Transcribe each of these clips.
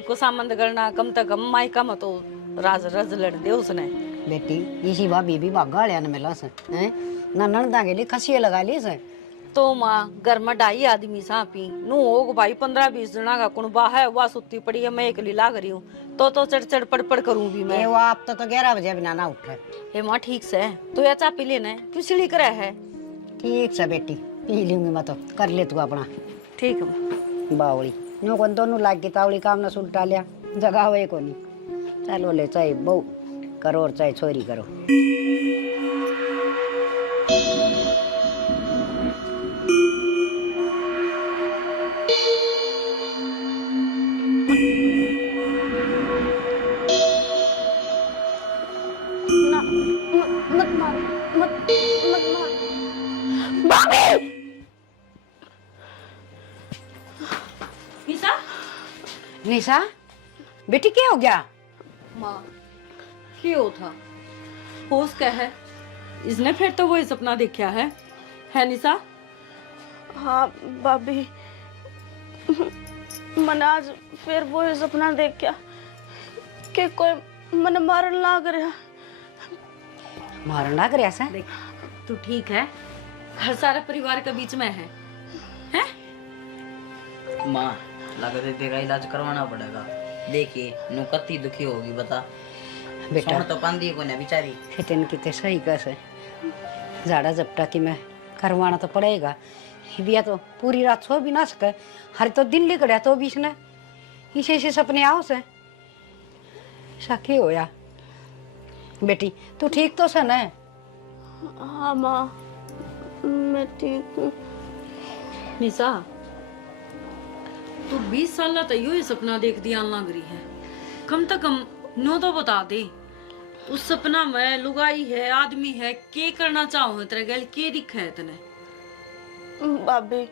को सामंद करना कम तक कम मायका में तो राज रज लड़ दे उसने। बेटी इसी भाभी भी भागा लिया न मिला से हैं ना ननदा के लिए खसिए लगा ली से। तो माँ घर में ढाई आदमी सापी नू होग भाई 15-20 जना का कुणबा है वह सुती पड़ी है मैं अकेली लाग रही हूँ तो चढ़ चढ़ पड़ पड़ करूँ भी मैं। ये वो आप तो 11 बजे बिना ना उठे। हे माँ ठीक से तो या चा पी लेना है क्यों सिली करे है। ठीक से बेटी पी लूंगी मैं तो कर ले तू अपना। ठीक है बावली नो कौन दोनों लाग की तावली काम ना सुलटा लिया जगह हुए को नहीं। चलो ले चाहे बहू करो और चाहे छोरी करो। ना मत मार मत मत मार भाभी। निशा निशा बेटी क्या हो गया? माँ क्यों था होश क्या है इसने फिर तो वही सपना देखा है निशा? हाँ भाभी मैंने आज फिर वो ही सपना देखा कि कोई मन मारन लाग रहा। मारन लाग रहा सा? देख तू ठीक है घर सारा परिवार के बीच में है हैं? माँ लगता है तेरा इलाज करवाना पड़ेगा। देखिए नु कत्ती दुखी होगी बता। बेटा सोन तो पांदी को ना बेचारी फिटन की ते सही कैसे जाड़ा जपटा की मैं करवाना तो पड़ेगा। बिया तो पूरी रात सो भी ना सके हर तो दिन लिख गया तो भी इसने इसे सपने आओ से साखी होया। बेटी तू ठीक तो सन है? हाँ माँ मैं ठीक हूँ। निशा तू 20 साल तक यो ही सपना देख दिया लग रही है कम से कम नो तो बता दे उस सपना में लुगाई है आदमी है के करना चाहो तेरे गल के दिखा है तने? भाभी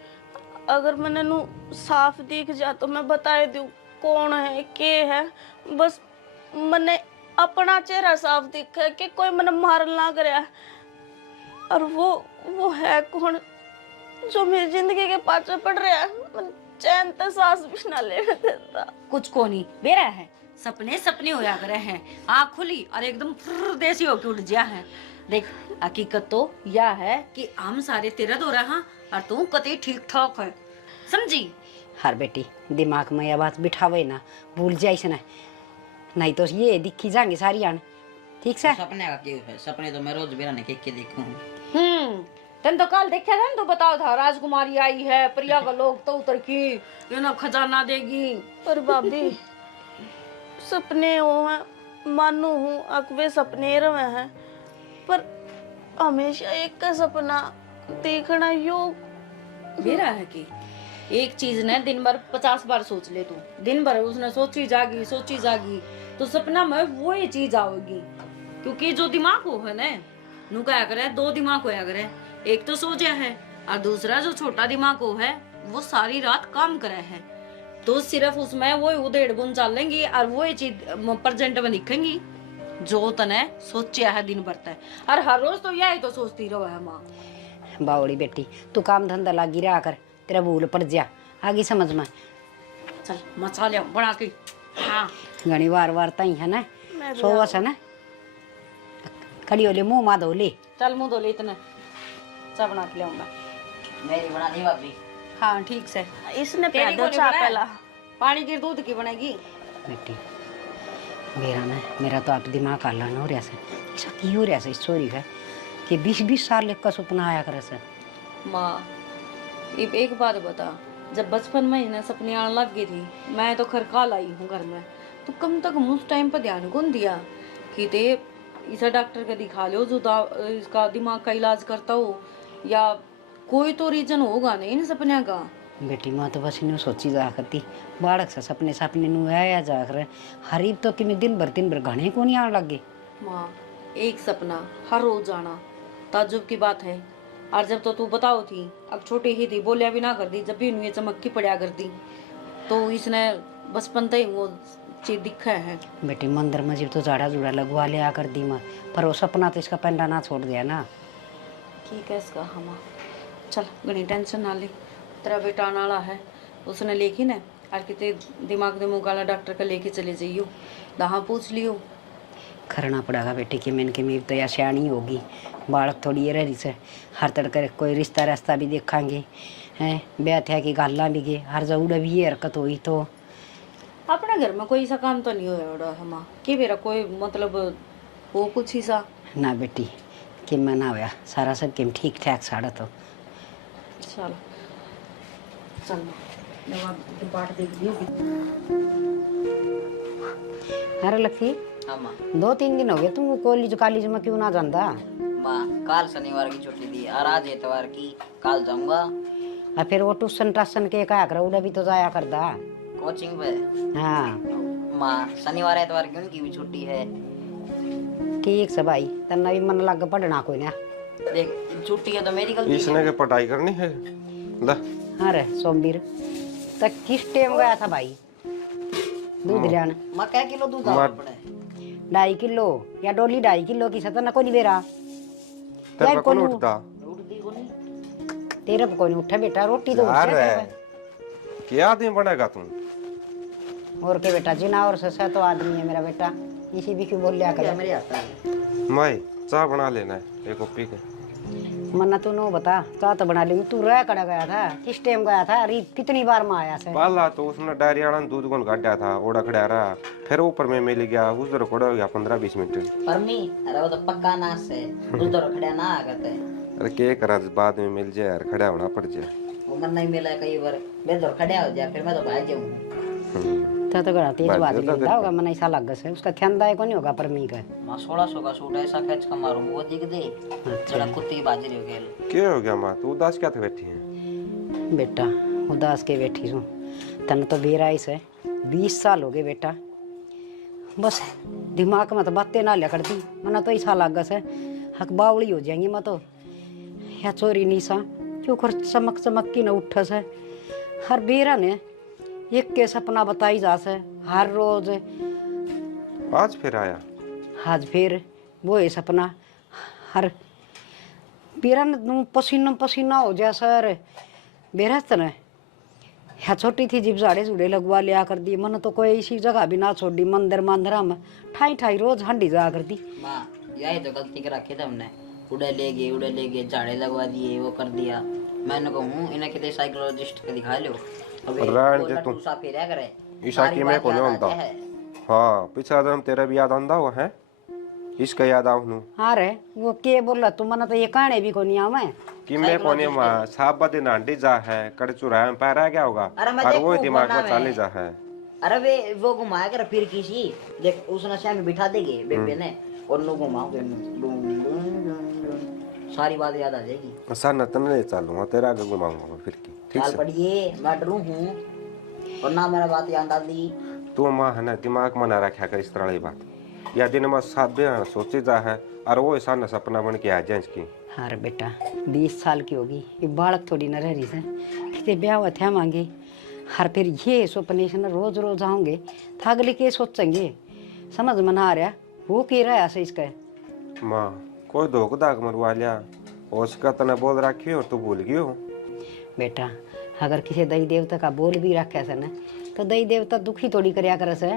अगर मैंने नु साफ दिख जा तो मैं बता दूं कौन है के है। बस मैंने अपना चेहरा साफ दिखा है कि कोई मैंने मारन लाग रहा है और वो है कौन जो मेरी जिंदगी के पाछे पड़ रहा है। मैं चैन तक सांस भी ना लेने देता। कुछ को नहीं बेरा है सपने सपने होया करे हैं आँख खुली और एकदम फुर्र देसी होके उठ गया है। देख हकीकत तो यह है कि हम सारे तेरा दो रहा और तू कते ठीक ठाक है समझी? हर बेटी दिमाग में यह बात बिठावे ना भूल जाइस ना नहीं तो ये दिखी जाएंगे सारी आने ठीक से। सपने का क्यों है? सपने तो मैं रोज बेरा ने के देखूं। तन तो कल देखा था तो बताओ था राजकुमारी आई है प्रिया का लोग तो उतर की ये ना खजाना देगी। पर भाभी सपने हो हैं मानू हूँ अकवे सपने रहे हैं पर हमेशा एक का सपना देखना योग मेरा है कि एक चीज ने दिन भर 50 बार सोच ले तू दिन भर उसने सोची जागी तो सपना में वो ही चीज आओगी क्योंकि जो दिमाग हो है ना नु क्या करे दो दिमाग होया करे एक तो सो जा है और दूसरा जो छोटा दिमाग हो है वो सारी रात काम करे है तो सिर्फ उसमें वो उधेड़ बुन चलेंगी और वो ही चीज प्रेजेंट में दिखेंगी जो तने सोचा है दिन भर तक और हर रोज तो यही तो सोचती रहो है माँ। बावड़ी बेटी तू काम धंधा लागी रहा कर तेरा भूल पड़ जा आगे समझ में। चल मचा लिया बना के। हाँ घनी वार तई है ना सोवस है ना खड़ी हो ले मुंह मा धो ले। चल मुँह धो ले इतना चाय बना के लाऊंगा। मेरी बना दी भाभी। हाँ ठीक से इसने तेरी को पैदल चा नहीं पहला पानी की दूध की बनेगी। बेटी मेरा तो आप दिमाग हल्ला हो रहा से ऐसा की हो रहा से स्टोरी है कि 20-20 साल का सपना आया करे से। माँ एक बात बता जब बचपन में इन्हें सपने आने लग गई थी मैं तो खरका लाई हूँ घर में तो कम तक उस टाइम पर ध्यान कौन दिया कि ते इसे डॉक्टर का दिखा लो जो इसका दिमाग का इलाज करता हो या कोई तो रीजन होगा नहीं इन सपने का। बेटी माँ तो बस इन्हें सोची जा करती बाड़क से सपने नु आया जा कर हरीब तो कि दिन भर घने को नहीं आने लगे। माँ एक सपना हर रोज आना ताज्जुब की बात है और जब तो तू बताओ थी अब छोटी ही थी बोलिया भी ना कर दी जब भी इन्हें चमक्की पड़ा करती तो इसने बचपन तक वो चीज दिखा है। बेटी मंदिर में तो झाड़ा जुड़ा लगवा लिया कर दी माँ पर वो सपना तो इसका पेंडा ना छोड़ दिया ना। ठीक है इसका हम चल घनी टेंशन ना ले तेरा बेटा आने वाला है उसने लिखी ना और कितने दिमाग दे मुकाला डॉक्टर का लेके चले जाइयो, दहा पूछ लियो। करना पड़ेगा बेटी कि मैंने कि मेरी तो या सियाणी होगी, बालक थोड़ी ये रही से हर तड़के कोई रिश्ता रास्ता भी देखांगे हैं, ब्याह थया की गाला भी गे हर जरूर भी ये हरकत हुई तो अपना घर में कोई सा काम तो नहीं होया हमा कि मेरा कोई मतलब वो कुछ ही सा ना बेटी कि मैं ना होया सारा सब किम ठीक ठाक साड़ा तो चल चल दवा बाट देख लियो। अरे लक्की हाँ माँ। 2-3 दिन हो गए तुम कॉलेज में क्यों ना जाता? माँ काल शनिवार की छुट्टी दी और आज इतवार की, काल जाऊंगा। और फिर वो ट्यूशन टासन के क्या कर उड़ा भी तो जाया करता। कोचिंग पे। हाँ माँ शनिवार इतवार की उनकी भी छुट्टी है। ठीक से भाई तना भी मन लग पढ़ना कोई ना देख छुट्टी है तो मेरी गलती इसने के पढ़ाई करनी है ला। अरे सोमवीर तक किस टाइम गया था भाई दूध लेना? माँ क्या किलो दूध माँ- आना पड़े? 2.5 किलो या डोली 2.5 किलो की सतना ना कोई बेरा तेरे यार पे कौन कोई उठता उठती को नहीं। तेरे पे कोई उठा बेटा रोटी तो यार उठे है क्या आदमी बनेगा तुम? और के बेटा जिना और ससा तो आदमी है मेरा बेटा इसी भी क्यों बोल लिया क्या कर मेरे आता है? मैं चाय बना लेना है एक पी के। मन्ना तू नो बता चाह तो बना लेंगे तू रह कड़ा गया था किस टाइम गया था अरे कितनी बार में आया से पाला तो उसने डायरी वाला दूध कौन काटा था ओड़ा खड़ा रहा फिर ऊपर में मिल गया उस दर खड़ा हो गया 15-20 मिनट। परमी अरे वो तो पक्का नाश है, दूध तो खड़ा ना आगत है। अरे के करा बाद में मिल जाए यार खड़ा होना पड़ जाए। वो मन नहीं मिला कई बार मैं तो खड़ा हो जाए फिर मैं तो भाग जाऊँ। तो गड़ा तेज बात बात है, तो लेता होगा मन ऐसा लग से उसका ध्यान दायक नहीं होगा परमी का। माँ 1600 का सूट ऐसा खींच कर मारूं वो दिख दे जरा कुत्ते की बाजरी हो गया। क्या हो गया माँ तू उदास क्या थे बैठी है? बेटा उदास के बैठी हूँ तन तो बेराई से 20 साल हो गए बेटा बस दिमाग में तो बातें ना लिया करती मना तो ऐसा लग से हक बावड़ी हो जाएंगी मैं तो या चोरी नीसा क्यों कर चमक चमक की न उठ से हर बेरा ने एक के सपना बताई जा से हर रोज आज फिर आया आज फिर वो है सपना हर बेरा ने पसीना पसीना हो जा सर बेरा तने या छोटी थी जिब झाड़े झूड़े लगवा लिया कर दी मन तो कोई ऐसी जगह भी ना छोड़ी मंदिर मंदिरा में ठाई ठाई रोज हंडी जा कर दी। माँ यही तो गलती कर रखी थी हमने, उड़े ले गए झाड़े लगवा दिए वो कर दिया। मैंने कहूँ इन्हें कितने साइकोलॉजिस्ट के दिखा लो अबे रहने वो दे लट्टू तू। सा फिर करे ईशा की मैं को नहीं होता। हाँ पिछला जन्म तेरा भी याद आंदा हुआ है इसका याद आऊ हूँ हाँ रे वो के बोला तू मन तो ये कहानी भी कोनी आवे कि मैं कोने माँ साहब बदे नांडी जा है कड़ चुराया में पैरा क्या होगा अरे मैं और देखो वो दिमाग बना में चाले में। जा है। अरे वे वो घुमाया कर फिर किसी देख उस नशा में बिठा देंगे बेबे ने और नो घुमाओगे सारी बात याद आ जाएगी। सर नतन ले चलूंगा तेरा आगे घुमाऊंगा फिर की ठीक चाल से। पड़िए मैं डरू हूँ और ना मेरा बात याद आ दी। तू माँ है ना दिमाग में ना रखा कर इस तरह की बात या दिन में साबे सोचे जा है और वो ऐसा न सपना बन के आ जाए इसकी। हाँ रे बेटा 20 साल की होगी ये बालक थोड़ी न रह रही से कितने ब्याह हुआ थे मांगे हर फिर ये सपने से न रोज रोज आऊंगे थागले के सोचेंगे समझ में ना आ रहा वो कह रहा है ऐसे इसका माँ कोई धोख दाग मरवा लिया उसका तने बोल रखी और तू भूल गई हो। बेटा अगर किसी दई देवता का बोल भी रखे से न तो दई देवता दुखी थोड़ी करया करे से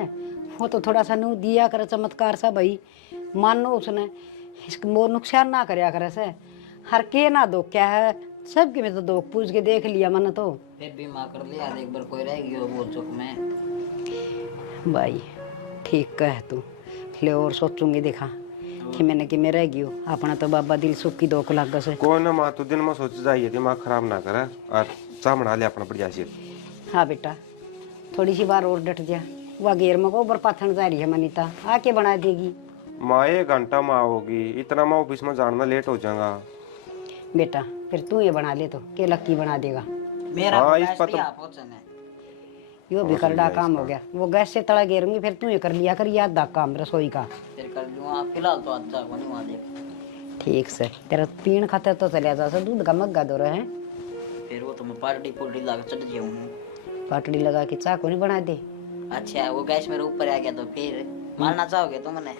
वो तो थोड़ा सा नू दिया करे चमत्कार सा भाई मानो उसने इसको मोर नुकसान ना करया करे से हर के ना दो क्या है सबके में तो दो पूछ के देख लिया मन तो फिर भी माँ कर लिया एक बार कोई रहेगी वो बोल चुक में भाई ठीक कह तू ले और सोचूंगी देखा कि मैंने कि मैं रह गई हूँ अपना तो बाबा दिल सुख की दोख लग से। कोई ना माँ तू दिन में सोच जाइए दिमाग खराब ना करे और चाह बना ले अपना बढ़िया से। हाँ बेटा थोड़ी सी बार और डट जा वह घेर में गोबर पाथन जा रही है मनीता आके बना देगी। माँ 1 घंटा माँ होगी इतना मैं ऑफिस में जाना लेट हो जाऊंगा। बेटा फिर तू ये बना ले तो के लक्की बना देगा मेरा हाँ, गैस इस पर भी तो- आप पहुंचने। यो भी करड़ा काम हो गया वो गैस से तड़ा घेरूंगी फिर तू ये कर लिया कर याद दा काम रसोई का फिर कर लूँगा फिलहाल तो अच्छा को नहीं वहाँ देख। ठीक से तेरा पीण खाते तो चलिया जा दूध का मग्गा दो रहे फिर वो तो मैं पार्टी पुर्टी ला के चढ़ जाऊँ। पाटड़ी लगा के चाकू नहीं बना दे। अच्छा वो गैस मेरे ऊपर आ गया तो फिर मारना चाहोगे तो मैंने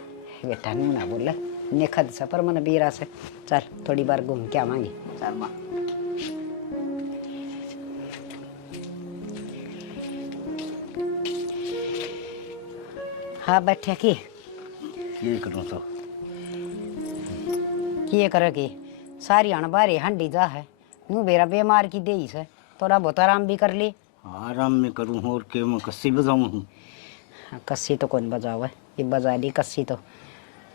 बेटा नहीं ना बोला नेखद सा पर मन बीरा से चल थोड़ी बार घूम के आवांगी। चल माँ हाँ बैठे की करूँ तो किए करेगी सारी अणबारे हंडी जा है नू बेरा बीमार की दे से थोड़ा बहुत आराम भी कर ली। आराम में करूँ और के मैं कस्सी बजाऊँ हूँ। कस्सी तो कौन बजावे ये बजा ली कस्सी तो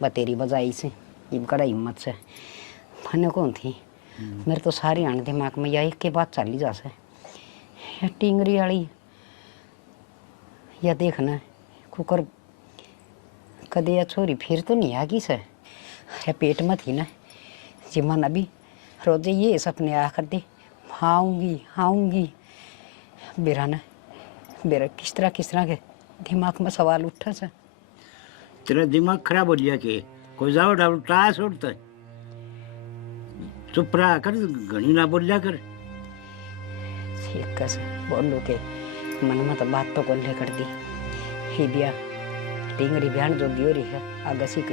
बतेरी बजाई से ये कड़ा हिम्मत से मैंने कौन थी मेरे तो सारी आने दिमाग में यही के बात चली जा से या टिंगरी वाली या देखना कुकर कदे या छोरी फिर तो नहीं आगी से या पेट में थी ना जी मन अभी रोजे ये सपने आ कर दे आऊँगी बेरा ना बेरा किस तरह के दिमाग में सवाल उठा से। तेरा दिमाग खराब हो गया के कोई जाओ डाल टास उड़ता है। चुप रहा कर घनी ना बोलिया कर। ठीक कैसे बोलू के मन में तो बात तो कौन ले कर दी ही बिया टिंगरी बहन जो दियो रही है आगे सीख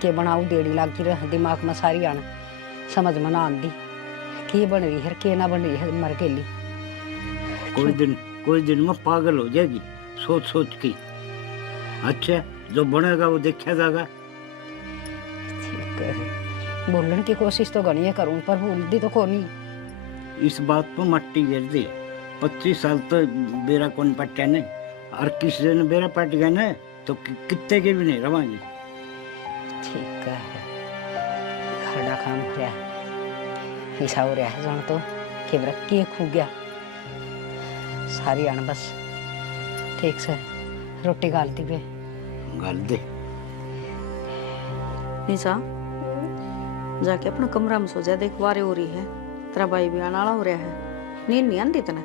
के बनाऊ देड़ी लागी रह दिमाग में सारी आना समझ में ना आंदी के बन रही है के ना बन रही है मर के ली कोई दिन में पागल हो जाएगी सोच के। अच्छा जो बनेगा वो देखा जाएगा। ठीक है बोलने की कोशिश तो घनी करूं पर बोलती तो कोनी। इस बात पर मट्टी गिर दी 25 साल तो बेरा कौन पट्टा नहीं और किसी दिन बेरा पट गया ना तो कितने के भी नहीं रवांगे। ठीक है खड़ा काम हो रहा ऐसा हो रहा है जान तो केवरा के खू गया सारी आन बस ठीक से रोटी गालती पे गाल दे। निशा जाके अपना कमरा में सो जा देख वारे हो रही है तेरा भाई भी आने वाला हो रहा है नींद नहीं आती तना।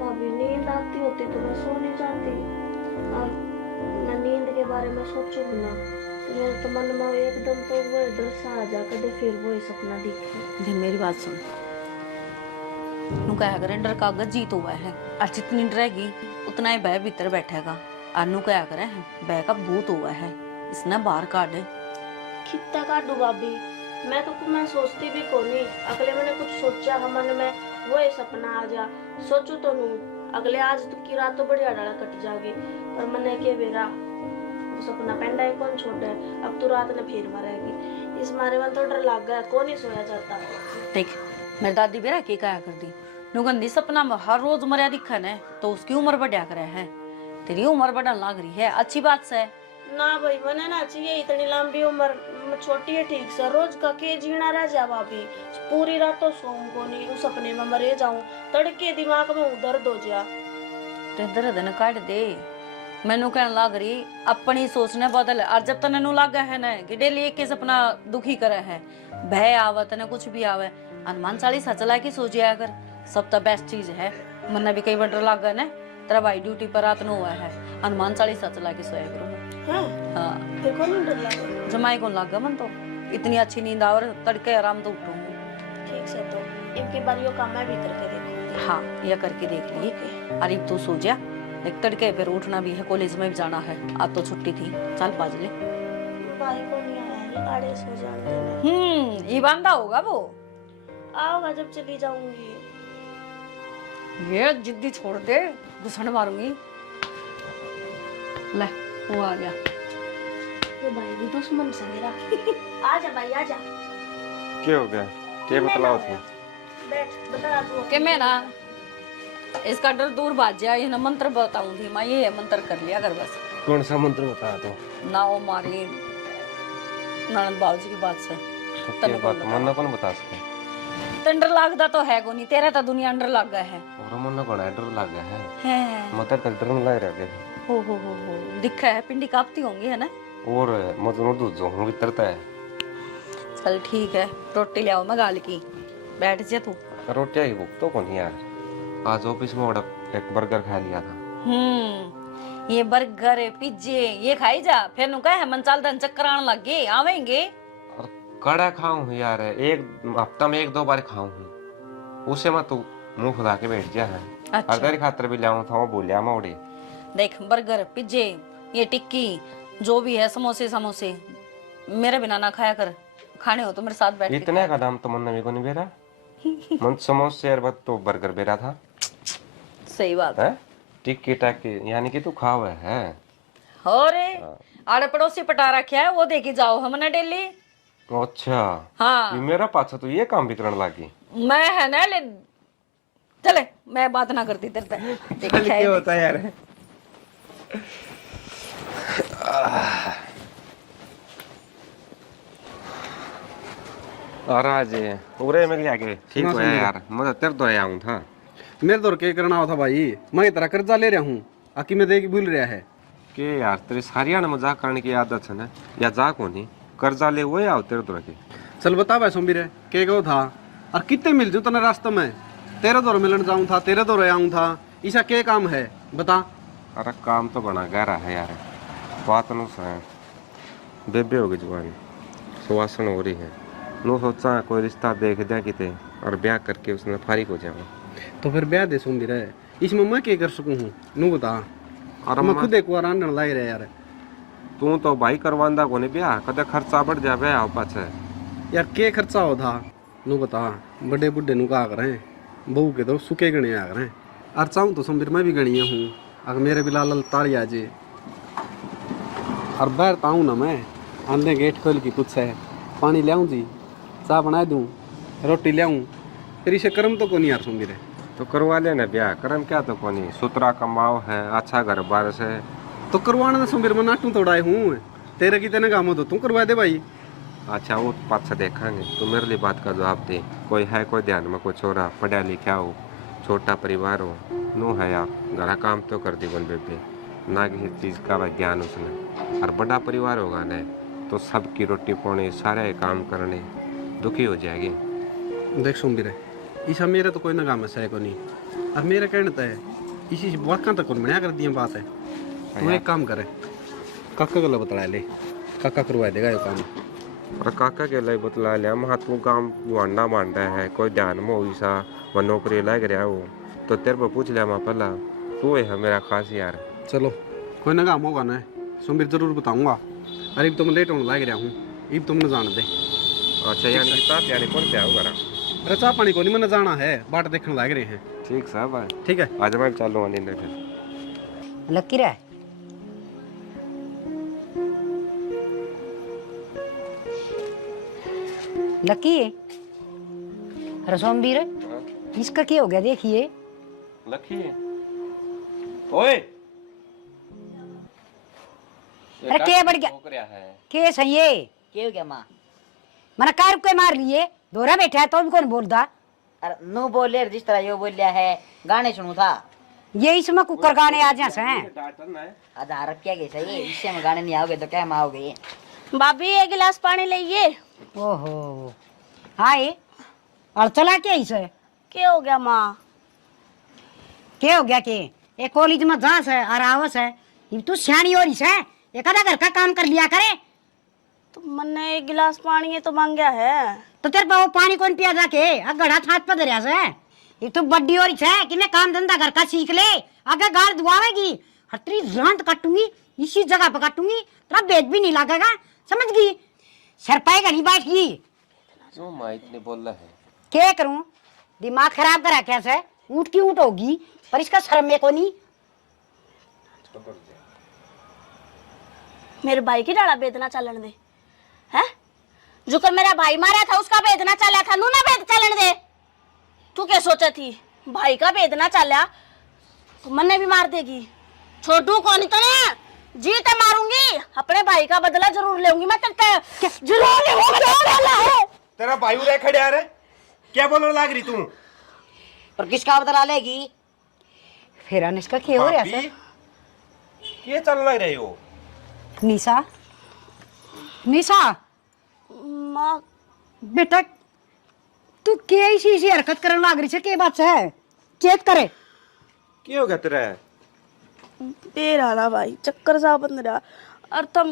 भाभी नींद आती होती तो मैं सो नहीं जाती और मैं नींद के बारे में सोचूं ना तो मेरे तो मन में एकदम तो वो डर सा आ जा कदे फिर वो सपना दिखे। दे मेरी बात सुन नु क्या करे डर का जीत हुआ है और जितनी डरेगी उतना ही भय भीतर बैठेगा और नु क्या करे भय का भूत हुआ है इसने बाहर काट कितना काटू भाभी मैं सोचती भी कोनी अगले मैंने कुछ सोचा हम मन में वो सपना आ जा सोचू तो नू अगले आज तो की रात तो बढ़िया डाला कट जाएगी पर मैंने के बेरा वो सपना पेंडा है कौन छोटा है अब तो रात ने फिर मरेगी इस मारे में तो डर लग गया कौन ही सोया जाता। देख मेरी दादी बेरा के क्या कर दी नुगंदी सपना में हर रोज मरिया दिखा न तो उसकी उम्र बढ़िया करे है तेरी उम्र बढ़ने लग रही है अच्छी बात से ना भाई मैंने ना चाहिए इतनी लंबी उम्र छोटी है ठीक से रोज का के जीना रह जा भाभी पूरी रात तो सोऊं को नहीं उस सपने में मरे जाऊं तड़के दिमाग में दर्द हो जा ते दर्द न काट दे मैनू कहने लग रही अपनी सोचने बदल और जब तक नू लग है ना कि डेली एक सपना दुखी करे है भय आवत न कुछ भी आवे हनुमान चालीसा चला के सो जाया कर सब तो बेस्ट चीज है मन्ना भी कई बार डर लग गया ना तेरा भाई ड्यूटी पर रात न हुआ है हनुमान चालीसा चला के सोया करो। हाँ फिर कौन डर लगा जमाई को लग गया मन तो इतनी अच्छी नींद आवर तड़के आराम तो उठूंगी ठीक से तो इनके बार यो काम मैं भी करके देखूंगी। हाँ यह करके देख लिए अरे तू सो जा देख तड़के फिर उठना भी है कॉलेज में भी जाना है आज तो छुट्टी थी चल बाज ले भाई को नहीं आया आड़े सो जाते ये बांधा होगा वो आओगा जब चली जाऊंगी। ये जिद्दी छोड़ दे घुसन मारूंगी ले वो आ गया ये भाई भी दुश्मन से मेरा आजा भाई आजा क्या हो गया क्या बतलाओ थे बैठ बता तू कि मैं ना इसका डर दूर भाग जाए ये ना मंत्र बताऊं थी मैं ये मंत्र कर लिया कर बस। कौन सा मंत्र बता दो ना वो मारी ननद बाबूजी की बात से क्या बात मन कौन बता सके तो डर लगता तो है को नहीं तेरा तो दुनिया डर लग गया है और मन को डर लग गया है हैं मत तक डर लग रहा है हो दिखा है पिंडी कांपती होंगी है ना और मतलब दूध जो हूं भीतरता है। चल ठीक है रोटी ले आओ मैं गाल की बैठ जा तू। रोटियां ही भूख तो कौन यार आज ऑफिस में बड़ा एक बर्गर खा लिया था। ये बर्गर पिज्जे ये खाई जा फिर नु कहे मन चल दन चक्कर आने लग गए आवेंगे और कड़ा खाऊं यार एक हफ्ता में 1-2 बार खाऊं उसे मत तू मुंह फुला के बैठ जा है। अच्छा। और तेरी खातर भी लाऊं था वो बोलिया मोड़ी देख बर्गर पिज्जे ये टिक्की जो भी है समोसे समोसे मेरे बिना ना खाया कर खाने हो तो मेरे साथ बैठ के इतने का दाम तो मन नवी को नहीं बेरा मन समोसे यार बात तो बर्गर बेरा था सही बात है टिक्की टाकी यानी कि तू खावे है और आड़े पड़ोसी पटा रखे है वो देखी जाओ हमने डेली। अच्छा हाँ ये मेरा पाछा तो ये काम भी करने लगी। मैं है ना ले चले मैं बात ना करती तेरे से क्या होता है यार। और आज पूरे मिल गया के ठीक है यार, मैं तेरे तो आया हूँ था। मेरे तो क्या करना होता भाई, मैं तेरा कर्जा ले रहा हूँ, आकी में देगी भूल रहा है के यार तेरे सारिया ने मजाक करने की आदत है ना, या जा को नहीं कर्जा ले वो आओ तेरे तो रखे। चल बता भाई सोमबीर के कहो था और कितने मिल जाऊँ तना रास्ते में, तेरे दौर मिलन जाऊँ था, तेरे दौर आऊँ था, ऐसा क्या काम है बता। अरे काम तो बना गहरा है यार, बात नु से बेबे होगी जवानी, सुवासन हो रही है, नु सोचा कोई रिश्ता देख दिया किते और ब्याह करके उसने फारिग हो जाऊँ। तो फिर ब्याह दे सोमबीर, इसमें मैं क्या कर सकूँ हूँ नू बता। और मैं खुद एक बार आंधन लाई रहा यार। तू तो भाई करवांदा को नहीं ब्याह, कदे खर्चा बढ़ जावे आओ पाछे। यार के खर्चा हो था नू बता, बड़े बुढ़े नु का करें, बहू के तो सुखे गणे आ करें, और चाहूँ तो सोमबीर मैं भी गणिया हूँ, अगर मेरे भी लाल तारी आ जे और बाहर ताऊँ ना मैं आंधे गेट खोल की कुछ है पानी लियाऊँ जी, चाय बना दूँ, रोटी लियाऊँ, फिर इसे कर्म तो को नहीं यार सोमबीर। तो करवा लेना ब्याह, करम क्या तो कोनी, सुतरा कमाओ है, अच्छा घर बार से। तो करवाना ना सोमबीर, मैं नाटू तोड़ाए हूँ, तेरे की तेने काम हो तो तू करवा दे भाई। अच्छा वो पाछा देखेंगे, तो मेरे लिए बात का जवाब दे, कोई है कोई ध्यान में कोई छोरा पढ़ा लिखा हो, छोटा परिवार हो, नो है यार घरा काम तो कर दी बन बेबे, ना किसी चीज़ का ज्ञान उसने, और बड़ा परिवार होगा ना तो सबकी रोटी पानी सारे काम करने दुखी हो जाएगी। देख सोमबीर ईसा मेरे तो कोई ना काम है को नहीं, और मेरे कहने तो है इसी वाक़ा तक कौन बढ़िया कर दिया बात है। तू एक काम करे, काका को बतला ले, काका करवा देगा ये काम। और काका के लिए बतला लिया, महा तू काम वांडा मांडा है, कोई ध्यान में हो सा वह नौकरी लग रहा हो, तो तेरे पर पूछ लिया मैं पहला, तू है मेरा खास यार। चलो कोई ना काम होगा ना सोमबीर जरूर बताऊंगा, अरे तो मैं लेट होने लग रहा हूँ, इब तुमने जान दे। अच्छा यानी कि ताप यानी कौन क्या होगा? अरे चाह पानी को नहीं मैंने जाना है, बाट देखने लग रहे हैं। ठीक साहब है, ठीक है आज मैं चालू आने फिर। लकी रे लकी रसोमबीर इसका क्या हो गया देखिए। लकी ओए अरे क्या बढ़ गया के सही है क्या हो गया माँ? मैंने कार को मार लिए दोरा बैठा है तो भी कौन बोलता। अरे नो बोले जिस तरह यो बोल लिया है, गाने सुनू था ये इसमें कुकर गाने आ जा से आधार क्या कैसा ये इससे में गाने नहीं आओगे तो क्या में आओगे? भाभी एक गिलास पानी लाइए। ओहो हाय और चला क्या इसे क्या हो गया माँ? क्या हो गया के एक कॉलेज में जास है और आवस है, ये तू सियानी हो रही है, एक आधा घर का काम कर लिया करे। तो मैंने एक गिलास पानी तो मांगा है, तो तेरे पे वो पानी कौन पिया जाके गड़ा छात पे दरिया से, ये तो बड्डी हो रही है कि मैं काम धंधा घर का सीख ले, आगे गाड़ दुआवेगी हर तेरी जांत काटूंगी, इसी जगह पे काटूंगी, तेरा बेच भी नहीं लगेगा, समझ गई? सर पाएगा नहीं बैठ गई क्यों माँ इतने बोल रहा है? क्या करूं, दिमाग खराब करा कैसे, ऊँट की ऊँट होगी पर इसका शर्म में को नहीं। मेरे भाई की डाला बेदना चलन दे है, जो कर मेरा भाई मारा था उसका बेदना चला था, नू ना बेद चलन दे। तू क्या सोचा थी भाई का बेदना चला तो मन्ने भी मार देगी, छोटू कौन तो ना जीते मारूंगी, अपने भाई का बदला जरूर लूंगी मैं, जरूर लूंगी। तेरा भाई उरे खड़े रे, क्या बोलने लग रही तू? पर किसका बदला लेगी? फिर अनुष्का क्या हो रहा है? ये चल लग रही हो? निशा निशा माँ बेटा तू क्या ऐसी हरकत करने लग रही है, के बात है चेत करे। क्या हो गया तेरा? तेरा ना भाई चक्कर सा बंद रहा, और तुम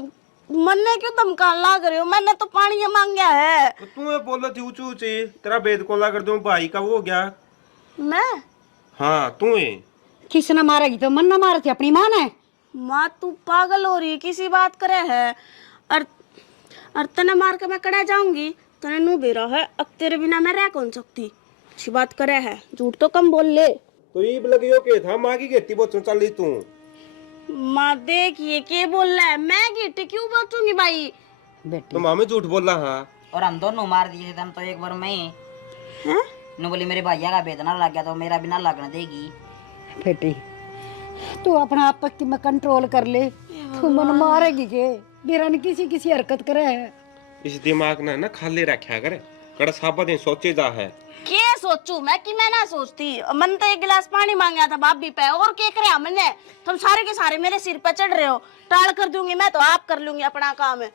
मन्ने क्यों धमकान लाग रहे हो, मैंने तो पानी मांगा है। तो तू बोल रही थी ऊंची ऊंची, तेरा भेद को ला कर दूं भाई का वो हो गया। मैं हाँ तू ही किसने मारेगी तो मन ना मारे थे अपनी माँ ने। माँ तू पागल हो रही है, किसी बात करे है, और तने मार के मैं कड़ा जाऊंगी, तने नू बेरा है, अब तेरे बिना मैं रह कौन सकती, अच्छी बात करे है, झूठ तो कम बोल ले। तो ये लगियो के था माँ की खेती बहुत चल रही तू। माँ देखिए के बोल रहा है, मैं गिट्टी क्यों बचूंगी भाई? बेटी तो मामी झूठ बोल रहा हाँ। और हम दोनों मार दिए थे तो एक बार मैं नु बोली मेरे भैया का बेदना लग गया तो मेरा भी ना लगने देगी। बेटी तू अपना आप की में कंट्रोल कर ले, तू मन मारेगी के मेरा ने किसी किसी हरकत करे है। इस दिमाग ने ना खाली रखा करे, कड़ा साबा दिन सोचे जा है। के सोचू मैं कि मैं ना सोचती। मन तो एक गिलास पानी मांगा था भाभी पे, और क्या करे हमने? तुम सारे के सारे मेरे सिर पे चढ़ रहे हो। टाल कर दूंगी मैं तो आप कर लूंगी अपना काम है।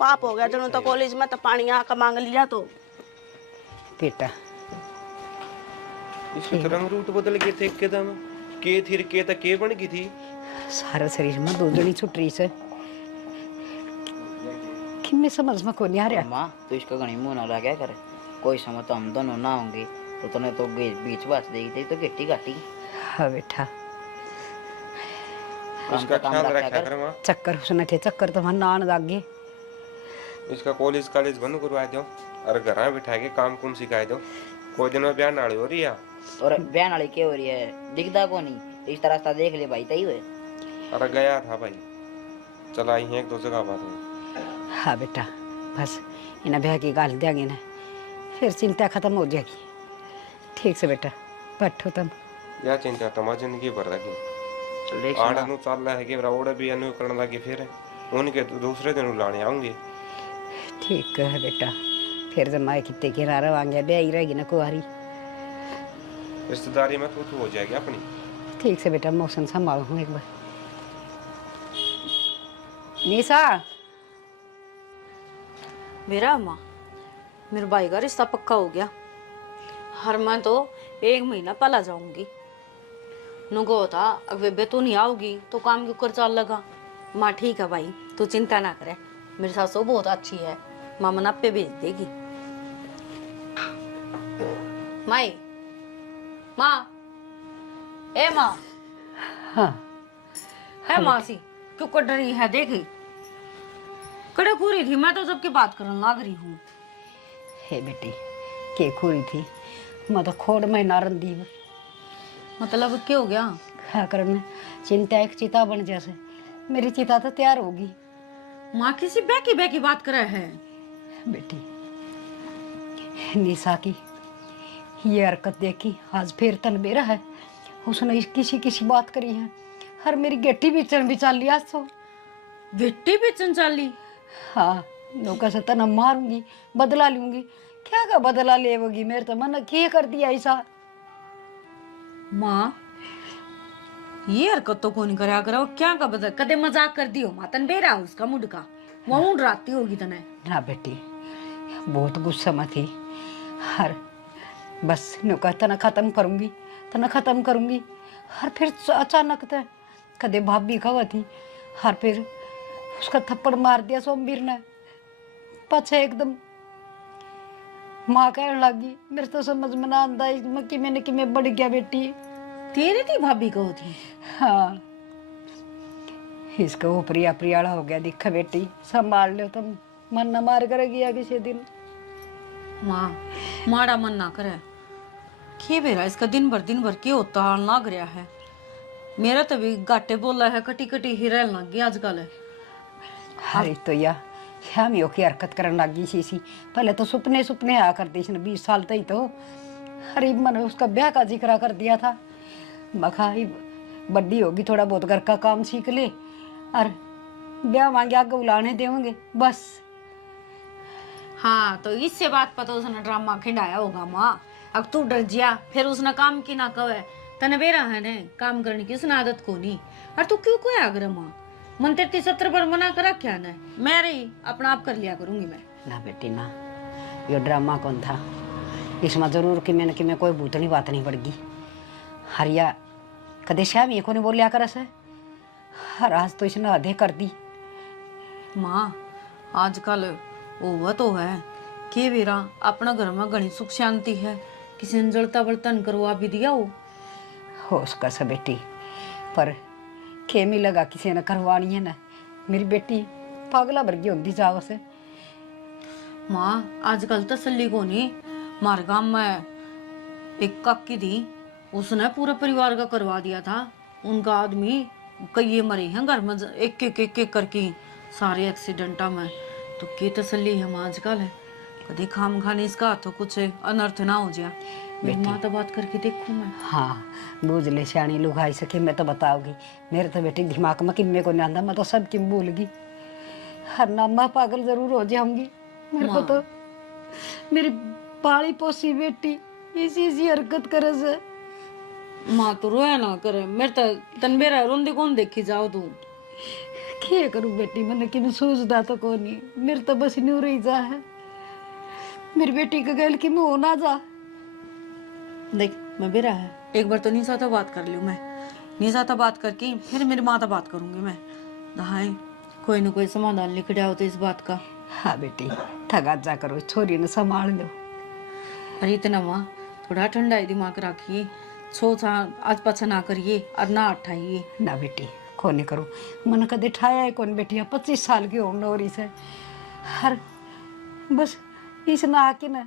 पाप हो गया जनो तो कॉलेज में तो पानी आका मांग लिया तो। बेटा इसमें तो रंग रूट बदल गए थे एकदम, के थी के तक के बन गई थी। सारा शरीर में दो जनी छुट रही से कि मैं समझ में को नहीं आ रहा। माँ तो इसका घनी मुंह ना लगा करे, कोई समय तो हम दोनों ना होंगे तो तूने तो बीच बस देगी थी तो गिट्टी काटी। हाँ बेटा उसका काम ख्याल रखा रखा कर। कर माँ। चक्कर उसने थे, चक्कर तो वहां नान लग गए। इसका कॉलेज कॉलेज बंद करवा दो और घर बिठा के काम कुम सिखा दो। कोई दिन में ब्याह नाड़ी हो रही है और बहन वाली क्या हो रही है, दिखता को नहीं, इस रास्ता देख ले भाई तई हुए। अरे गया था भाई, चला आई है एक दो जगह बात हुई। हाँ बेटा बस इन्हें ब्याह की गाल देंगे ना, फिर चिंता खत्म हो जाएगी। ठीक से बेटा बैठो तुम। यह चिंता तुम्हारी जिंदगी भर रखी। आड़ नु चल रहा है कि ओड़े भी अनु करने लगी, फिर उनके दूसरे दिन लाने आऊंगी। ठीक है बेटा, फिर जब माए कितने किनारा वांगे ब्याह ही रहेगी ना कुआरी। रिश्तेदारी में तू हो जाएगी अपनी। ठीक से बेटा मौसम संभालो हूँ एक बार। निशा मेरा माँ मेरे भाई का रिश्ता पक्का हो गया। हर मैं तो 1 महीना पहला जाऊंगी। नुको था अगर बे तू नहीं आओगी तो काम क्यों कर चल लगा। माँ ठीक है भाई, तू चिंता ना करे, मेरी सासू बहुत अच्छी है, माँ मना पे भेज देगी। माई माँ ए माँ। हाँ है मासी क्यों कर रही है? देखी कड़े पूरी थी मैं तो जबकि बात करने लग रही हूँ। हे बेटी के खूरी थी, मैं तो खोड़ में नारन दी। मतलब क्या हो गया? हाँ करने चिंता एक चिता बन जैसे, मेरी चिता तो तैयार होगी। माँ किसी बैकी बैकी बात कर रहे हैं। बेटी निशा की ये हरकत देखी आज फिर तन बेरा है, उसने किसी किसी बात करी है। हर मेरी गेटी बीचन भी चल लिया सो। बेटी बेचन चाली? हाँ नौका से तना मारूंगी, बदला लूंगी। क्या का बदला लेवगी? मेरे तो मन क्या कर दिया ऐसा। माँ ये हरकत तो कौन करा करो, क्या का बदल कदे मजाक कर दियो मातन बेरा उसका मुड का वो डराती होगी तने। ना बेटी बहुत गुस्सा में थी। हर बस नौका तना खत्म करूंगी, तना खत्म करूंगी। हर फिर अचानक तो कदे भाभी खवा थी, हर फिर उसका थप्पड़ मार दिया सोमवीर ने। पछे एकदम माँ कहने लगी, मेरे तो समझ में ना आता कि मैंने कि मैं बढ़ गया बेटी। तेरी थी भाभी को थी? हाँ इसका वो प्रिया प्रियाड़ा हो गया दिखा बेटी, संभाल लो तुम, मन न मार करेगी या किसी दिन। माँ माड़ा मन ना करे के बेरा इसका दिन भर के होता हाल लग रहा है। मेरा तो भी गाटे बोला है, कटी कटी ही रहने लग गई आजकल। अरे तो या शामियों की हरकत करने लगी सी। पहले तो सुपने सुपने आया करती थी 20 साल तक तो। अरे मैंने उसका ब्याह का जिक्र कर दिया था, मखा ही बड्डी होगी थोड़ा बहुत घर का काम सीख ले और ब्याह मांगे आगे बुलाने देंगे बस। हाँ तो इससे बात पता उसने ड्रामा खिंडाया होगा माँ। अब तू डर जिया फिर उसने काम की ना कवे तने बेरा है ने काम करने की उसने आदत को नहीं। और तू क्यों कोई आग्रह माँ मन 33-70 बार मना करा क्या ना, मैं रही अपना आप कर लिया करूंगी मैं। ना बेटी ना, ये ड्रामा कौन था इसमें जरूर कि मैं कोई भूतनी बात नहीं पड़गी। हरिया कदे श्याम ये को नहीं बोलिया कर से, हर आज तो इसने आधे कर दी। माँ आजकल वो तो है कि बेरा अपना घर में घनी सुख शांति है, किसी ने जलता बर्तन करवा भी दिया हो उसका से बेटी, पर खेमी लगा किसी ने करवानी है ना। मेरी बेटी पागला वर्गी होती जाओ से। माँ आजकल तसल्ली को नहीं, मार गांव में एक काकी थी, उसने पूरे परिवार का करवा दिया था। उनका आदमी कई मरे हैं घर में एक एक करके सारे एक्सीडेंटा में। तो की तसल्ली है माँ आजकल है, कभी खाम खाने इसका तो कुछ अनर्थ ना हो जाए। मेरी माँ तो बात करके देखूँ मैं। हाँ बूझ ले सियाणी लुगाई सके मैं तो बताऊंगी। मेरे तो बेटी दिमाग में किम्मे को नहीं आंदा, मैं तो सब किम भूल गई। हर नामा पागल जरूर हो जाऊंगी। मेरे को तो मेरी पाली पोसी बेटी इसी हरकत करे से। माँ तो रोया ना करे, मेरे तो तन मेरा रोंदे कौन देखी जाओ तू। क्या करूं बेटी, मैंने कि सोचता तो को नहीं, मेरे तो बस न्यू रही जा है। मेरी बेटी का गैल की मुँह ना जा। देख मैं बेरा है, एक बार तो निशा तो बात कर लूँ मैं। निशा तो बात करके फिर मेरी माँ तो बात करूंगी मैं। दहाई कोई ना कोई समाधान निकल आओ तो इस बात का। हाँ बेटी थगा जा करो, छोरी ने संभाल लो। अरे इतना माँ थोड़ा ठंडा दिमाग रखिए, सोचा आज पाछा ना करिए और ना उठाइए। ना बेटी कोने करो, मन कदे ठाया है कौन बेटी, 25 साल की होने हो रही से। हर बस इस ना आके ना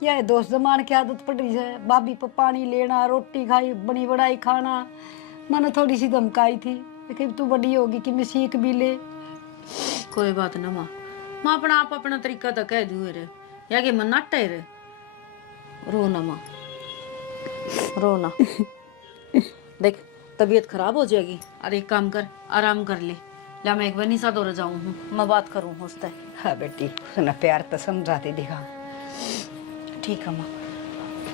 यह दोस्त जमान की आदत पड़ रही है। भाभी पर पानी लेना, रोटी खाई बनी बड़ाई खाना। मैंने थोड़ी सी धमकाई थी कि तू बड़ी होगी कि मैं सीख भी ले। कोई बात ना माँ, माँ अपना आप अपना तरीका तो कह दूँ रे, या कि मन नाटे रे। रो ना माँ, रो ना। देख तबीयत खराब हो जाएगी, और एक काम कर आराम कर ले। ला मैं एक बार निशा दौड़ जाऊँ हूँ, मैं बात करूँ होता। हाँ बेटी उसने प्यार तो समझाती दिखा। ठीक है माँ,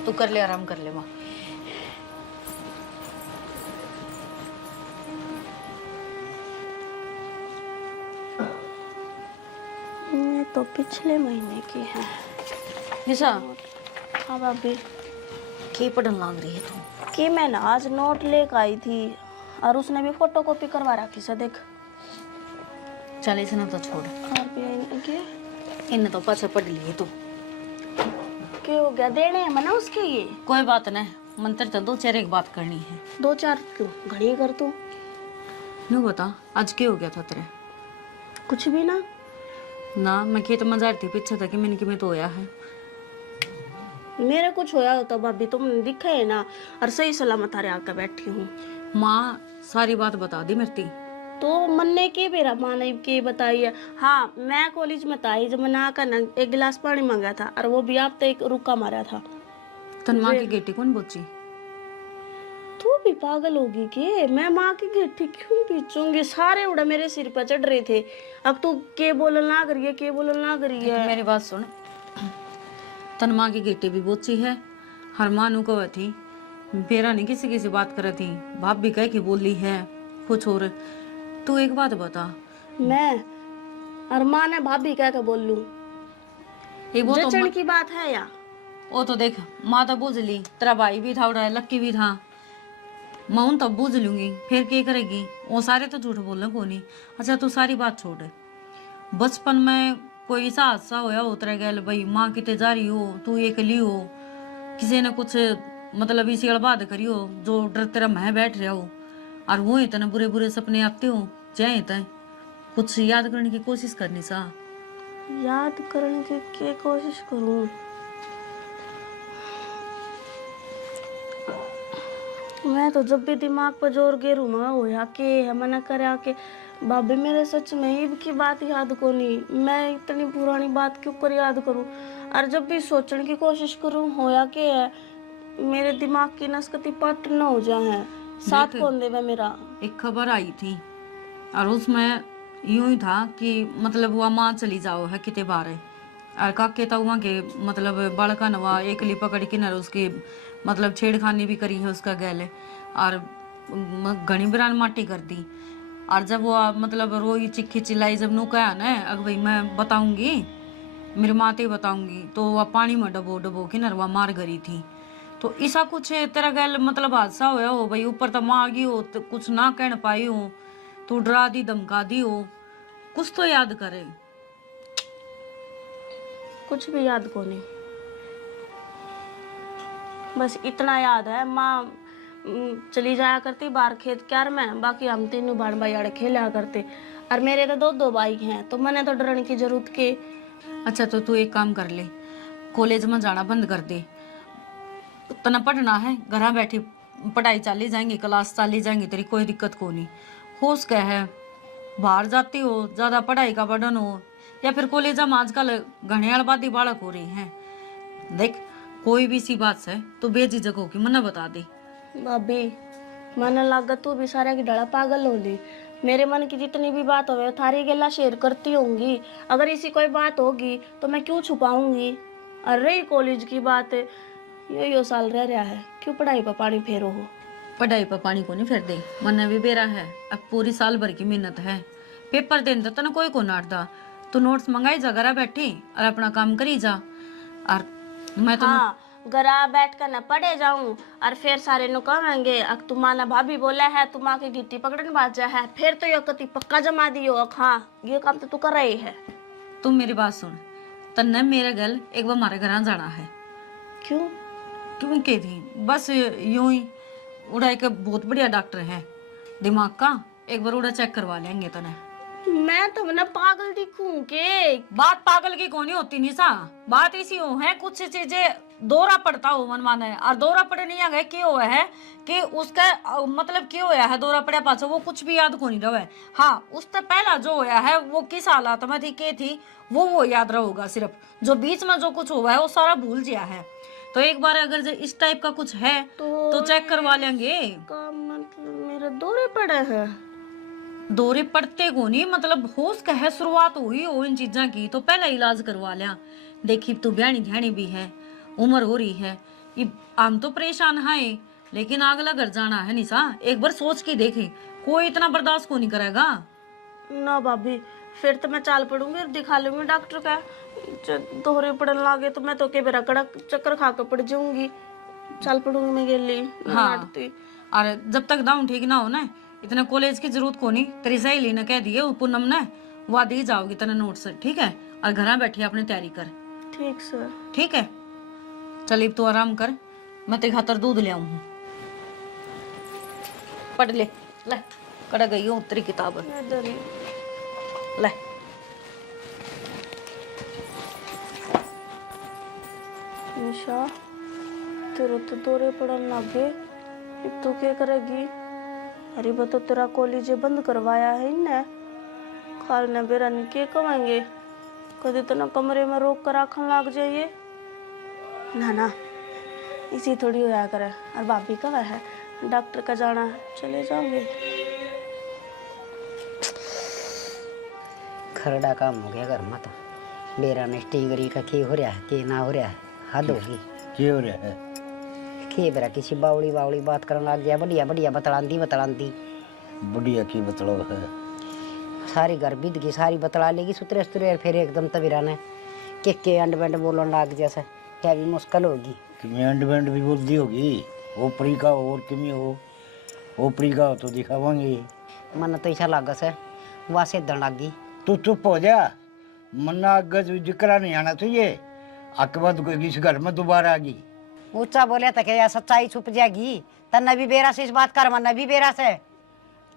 तू कर ले आराम कर ले माँ। ये तो पिछले महीने की है। निशा हाँ भाभी। की पढ़न लग रही है तू? कि मैं ना आज नोट लेकर आई थी और उसने भी फोटो कॉपी करवा रखी से देख। चल इसे ना तो छोड़, इन्हें तो पाछा पढ़ लिए तू। क्या हो गया, देने हैं मना उसके ये? कोई बात नहीं, मंत्र तो 2 4 एक बात करनी है। 2 4 क्यों घड़ी कर तू? यूँ बता आज क्या हो गया था तेरे? कुछ भी ना। ना मैं खेत में जा रही थी, पीछे था कि मैंने कि मैं तो होया है। मेरे कुछ होया होता भाभी, तुमने दिखा है ना, और सही सलामत हारे आकर बैठी हूँ। माँ सारी बात बता दी मेरी। तो मन ने के बेरा माँ ने के बताई है। हाँ मैं कॉलेज में था, जब मैं नहा कर एक गिलास पानी मांगा था और वो भी आप तो एक रुका मारा था। तन माँ की गेटी कौन बोची? तू भी पागल होगी के? मैं माँ की गेठी क्यों पीछूंगी? सारे उड़ा मेरे सिर पर चढ़ रहे थे। अब तू के बोलना ना करिए, के बोलना ना करिए। मेरी बात सुन, तन माँ की गेटी भी बोची है। हर माँ नु कह थी बेरा नहीं किसी किसी बात करे थी, बाप भी कह के बोली है कुछ और। तू एक बात बता, मैं और माँ ने भाभी कह के बोल लूं? वो तो जचन की बात है या? वो तो देख माँ तो बूझ ली, तेरा भाई भी था उड़ा लक्की भी था, मैं उन तब बूझ लूंगी, फिर क्या करेगी? वो सारे तो झूठ बोलना को नहीं। अच्छा तू सारी बात छोड़, बचपन में कोई ऐसा हादसा होया हो तेरे गैल भाई, माँ कितने जा रही हो, तू अकेली हो, किसी ने कुछ मतलब इसी अड़बाद करी हो जो डर तेरा मैं बैठ रहा हो, और वो इतने बुरे बुरे सपने आते हो चाहे तय कुछ याद करने की कोशिश करनी सा। याद करने की क्या कोशिश करूं? मैं तो जब भी दिमाग पर जोर गेरू मैं होया के मना करा के भाभी मेरे सच में ही की बात याद को नहीं। मैं इतनी पुरानी बात क्यों कर याद करूं? और जब भी सोचने की कोशिश करूं होया के है मेरे दिमाग की नसकती पट न हो जाए। साथ कौन देवे मेरा? एक खबर आई थी और उसमें यूं ही था कि मतलब वह माँ चली जाओ है कितने बार है, और काके तो वहाँ के मतलब बड़का नवा एकली पकड़ के न उसकी मतलब छेड़खानी भी करी है उसका गैले, और घनी बिरान माटी कर दी। और जब वो मतलब रोई चिक्की चिल्लाई, जब नू कहा ना अग भाई मैं बताऊंगी मेरी माते बताऊंगी, तो वह पानी में डबो डबो के नरवा मार गई थी। तो ऐसा कुछ तेरा गैल मतलब हादसा होया हो भाई, ऊपर तो माँ आ गई हो तो कुछ ना कह पाई हो, तो डरा दी धमका दी हो, कुछ तो याद करे। कुछ भी याद को नहीं, बस इतना याद है माँ चली जाया करती बाहर खेत क्यार में, बाकी हम तीनों भाई भाई खेला करते, और मेरे तो 2 बाइक हैं तो मैंने तो डरने की जरूरत के। अच्छा तो तू एक काम कर ले, कॉलेज में जाना बंद कर दे, तना पढ़ना है घर बैठी पढ़ाई चाली जाएंगी, क्लास चाली जाएंगी, तेरी कोई दिक्कत को नहीं। होश क्या है, बाहर जाती हो, ज्यादा पढ़ाई का बर्डन हो, या फिर कॉलेज में आजकल घने आबादी बालक हो रही हैं। देख कोई भी सी बात है तो बेझिझक होगी मना बता दे। भाभी मन लगा तू भी सारा की डड़ा पागल होली। मेरे मन की जितनी भी बात होवे थारी गेला शेयर करती होंगी। अगर इसी कोई बात होगी तो मैं क्यों छुपाऊंगी। अरे कॉलेज की बात है, यो साल रह रहा है, क्यों पढ़ाई पर पानी फेरो हो। पढ़ाई पर पानी को नहीं फेर दे, मन भी बेरा है। अब पूरी साल भर की मेहनत है, पेपर देने तो कोई को नाटदा। तू नोट्स मंगाई जा, घर बैठी और अपना काम करी जा। और मैं तो हाँ, घरा बैठ कर न पढ़े जाऊं और फिर सारे नु कहेंगे अक तुम्हारा भाभी बोला है तुम आके गिट्टी पकड़न बाजा है, फिर तो यो कति पक्का जमा दियो। अक हाँ ये काम तो तू कर रही है। तुम मेरी बात सुन, तन्ने मेरे गल एक बार हमारे घर जाना है। क्यों? क्यों के थी बस यूं ही। उड़ा एक बहुत बढ़िया डॉक्टर है दिमाग का, एक बार उड़ा चेक करवा लेंगे तने। मैं तो ना पागल दिखूं के? बात पागल की कौन होती निशा, बात इसी हो है कुछ चीजें दौरा पड़ता हो मन माने। और दौरा पड़े नहीं आ गए क्यों हुआ है कि उसका मतलब क्यों होया है दौरा पड़े पाछो वो कुछ भी याद को नहीं रहे। हाँ उससे पहला जो होया है वो किस हालात में थी के थी वो याद रहेगा। सिर्फ जो बीच में जो कुछ हुआ है वो सारा भूल गया है। तो एक बार अगर जो इस टाइप का कुछ है तो चेक करवा लेंगे। का मतलब मेरे दौरे पड़े हैं? दौरे पड़ते को नहीं, मतलब होश का है शुरुआत हुई हो इन चीजा की तो पहला इलाज करवा लिया। देखी तू ब्याणी ध्यानी भी है, उम्र हो रही है, ये हम तो परेशान है लेकिन अगला घर जाना है निशा। एक बार सोच के देखे, कोई इतना बर्दाश्त को नहीं करेगा। ना भाभी फिर तो मैं चाल पड़ूंगी और दिखा लूंगी डॉक्टर का। दोहरे पड़न लागे तो मैं तो के बेरा कड़क चक्कर खा कर पड़ जाऊंगी। चाल पड़ूंगी मैं गेली। हाँ और जब तक दाऊं ठीक ना हो ना इतना कॉलेज की जरूरत को नहीं। तेरी सहेली ने कह दिए पूनम ने वह दी जाओगी तना नोट से, ठीक है? और घर बैठी अपनी तैयारी कर। ठीक सर। ठीक है चल तू आराम कर, मैं तेरे खातर दूध ले आऊं। पढ़ ले कड़ गई हूँ तेरी किताब ले। निशा तेरे तो दौरे पड़न लगे, अब तू क्या करेगी? अरे बतो तेरा कॉलेज बंद करवाया है इनने, खाल ने बेरा ने के कमाएंगे। कभी तो ना कमरे में रोक कर आखन लग जाइए। ना ना इसी थोड़ी होया करे। और भाभी कब है? डॉक्टर का जाना है, चले जाओगे। खरड़ा काम हो गया घर में तो। बेरा ने स्टीगरी का की हो रहा है के ना हो रहा है, हद होगी। क्या हो रहा है? के बेरा किसी बावड़ी बावड़ी बात करने लग गया, बढ़िया बढ़िया बतलांदी। बढ़िया की मतलब है? सारी घर बीत गई, सारी बतला लेगी सुतरे सुतरे। फिर एकदम तबीरा ने के अंड बंड बोलन लग जैसे क्या भी मुश्किल होगी। कि अंड बैंड भी बोलती होगी। ओपरी का हो और किमी हो, ओपरी का हो तो दिखावांगे। मन तो ऐसा लगा से वहाँ से दन लगी। तू चुप हो जा, मन्ना गज जिक्रा नहीं आना चाहिए। आके बाद इस घर में दोबारा आ गई। ऊंचा बोले तो क्या सच्चाई छुप जाएगी। तन्ने भी बेरा से इस बात कर, मन भी बेरा से।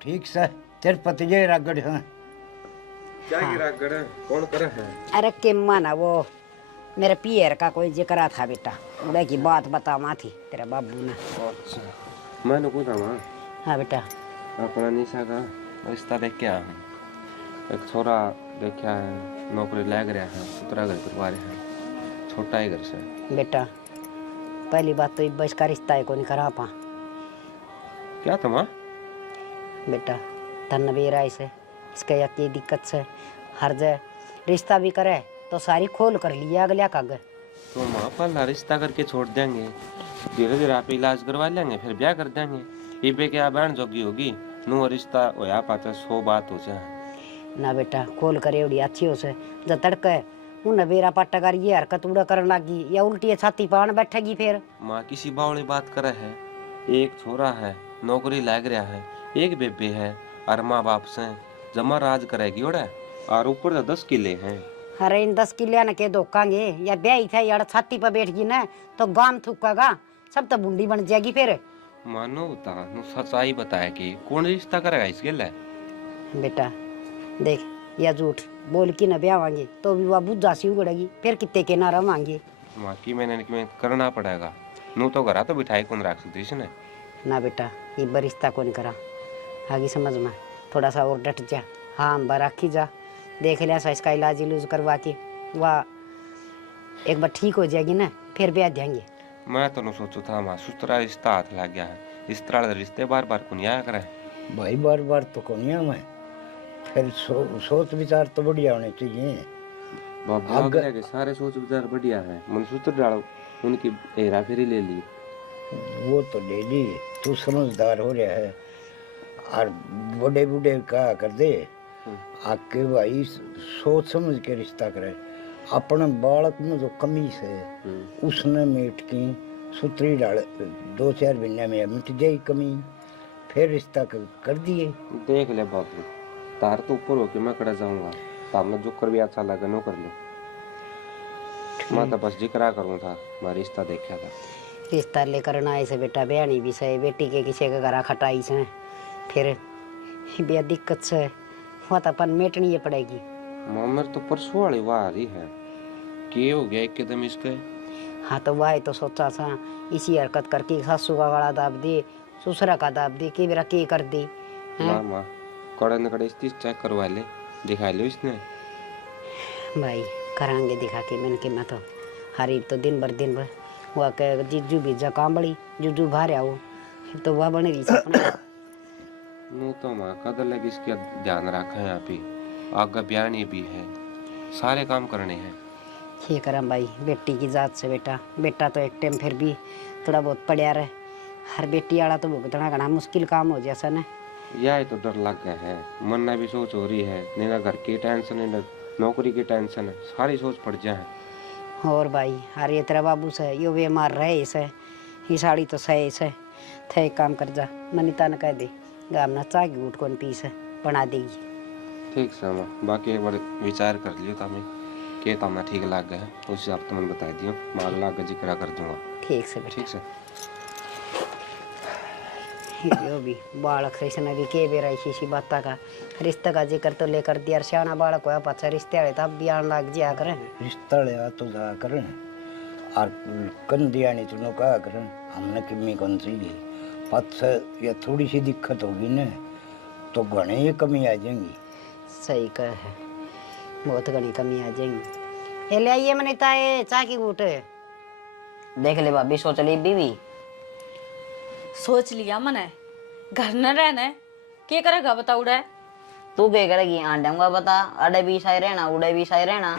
ठीक से तेरे पति जय रागड़ है। क्या गिरा गड़ कौन करे है? अरे के माना वो मेरे पियर का कोई जिक्र था बेटा, उड़े की बात बतावा थी तेरे बाबू ने। अच्छा मैंने पूछा माँ हाँ बेटा। अपना निशा का रिश्ता देख के आया हूँ। एक छोरा देखा है, नौकरी लग रहा है, उतरा घर करवा रहे हैं, छोटा ही घर से। बेटा पहली बात तो बस का रिश्ता है को नहीं करा पा। क्या था माँ? बेटा तन भी राय से इसका यकी दिक्कत से हर जगह रिश्ता भी करे तो सारी खोल कर लिया अगला कागज। तो माँ पहला रिश्ता करके छोड़ देंगे, धीरे धीरे आप इलाज करवा लेंगे, फिर ब्याह कर देंगे। ये पे क्या बहन जोगी होगी, नु रिश्ता होया पाता 100 बात हो जाए ना बेटा। खोल कर एवड़ी अच्छी हो से जब तड़के उन बेरा पाटा कर ये हरकत उड़ा करने लगी या उल्टी छाती पान बैठेगी। फिर माँ किसी बावली बात करे है, एक छोरा है नौकरी लग रहा है, एक बेबे है और माँ बाप से जमा राज करेगी ओड़ा, और ऊपर से 10 किले हैं। अरे इन 10 किलिया न के धोखांगे या ब्याह था यार छाती पर बैठ गई ना तो गाम थूकेगा, सब तो बूंदी बन जाएगी। फिर मानो बता नु सच्चाई बताया कि कौन रिश्ता करेगा इसके लिए। बेटा देख या झूठ बोल की न ब्यावांगे तो भी वह बुझा सी उगड़ेगी, फिर कितने के ना रवांगे। माँ की मैंने करना पड़ेगा, नु तो घरा तो बिठाई कौन रख सकती इसने। ना बेटा ये बरिश्ता कौन करा आगे समझ में थोड़ा सा और डट जा। हाँ हम राखी जा देख लिया सा इसका इलाज इलूज करवा के वाह एक बार ठीक हो जाएगी ना फिर ब्याह देंगे। मैं तो सोचू था मां सुतरा रिश्ता हाथ लग गया है इस तरह के रिश्ते बार बार कुनिया करे भाई बार बार तो कोनिया में फिर सोच विचार तो बढ़िया होने चाहिए। बाबा अगले के सारे सोच विचार बढ़िया है मन सूत्र डालो उनकी हेरा फेरी ले ली वो तो ले ली तू समझदार हो रहा है और बड़े बूढ़े कहा कर दे आके भाई सोच समझ के रिश्ता करे। अपने बालक में जो कमी है उसने मीट की सुतरी डाल 2-4 महीने में मिट जाए कमी फिर रिश्ता कर दिए। देख ले बाबू तार तो ऊपर होके मैं कड़ा जाऊंगा सामने जो कर भी अच्छा लगे नो कर लो मैं तो बस जिक्र करूँ था मैं रिश्ता देखा था रिश्ता लेकर ना ऐसे बेटा बयानी भी से बेटी के किसी के घर खटाई से फिर बेया दिक्कत से वो तो अपन मेटनी पड़ेगी। मामर तो परसों वाली वाह रही है के हो गया एकदम इसके। हाँ तो वह तो सोचा था इसी हरकत करके सासू का गला दाब दी ससुरा का दाब दी कि मेरा की कर दी। मामा कड़े न कड़े स्थिति चेक करवा ले दिखा लो इसने भाई करांगे दिखा के मैंने कि मैं तो हरी तो दिन भर वह के जीजू बीजा कांबड़ी जुजू बाहर आओ तो वह बने रही सपना नो तो माँ कदर लगी इसके ध्यान रखा है यहाँ पे आगे बयानी भी है सारे काम करने हैं ये करम भाई बेटी की जात से बेटा तो एक टाइम फिर भी थोड़ा बहुत पढ़िया रहे हर बेटी वाला तो भुगतना घना मुश्किल काम हो जैसा न यह तो डर लग गया है मन में भी सोच हो रही है नहीं ना घर की टेंशन है नौकरी की टेंशन है सारी सोच पड़ जाए। और भाई अरे तेरा बाबू से यो वे मार रहे इसे ये साड़ी तो सही इसे थे एक काम कर जा मनीता ने कह दे गाम ना चागी उठ कौन पीस बना देगी। ठीक से माँ बाकी एक बार विचार कर लियो तमें के तमना ठीक लग गया उस हिसाब से मैंने बता दियो मार ला के जिक्र कर दूंगा ठीक से बेटा ठीक से यो भी बालक से इसने भी के बेरा इसी बात का रिश्ते का जिक्र तो लेकर दिया सियाना बालक होया पचा रिश्ते वाले तब भी आन लग जाया करे रिश्ता ले तो जा करें और कन दिया नहीं तुमने कहा करें हमने किमी कौन सी पच या थोड़ी सी दिक्कत होगी ना तो घने ही कमी आ जाएंगी। सही कह है बहुत घनी कमी आ जाएंगी। ये ले आइए मनीता ये चाय की घूट देख ले भाभी सोच ली बीवी सोच लिया मने घर न रहना क्या करेगा बताओ रे तू क्या करेगी आंडूंगा बता अड़े भी सही रहना उड़े भी सही रहना।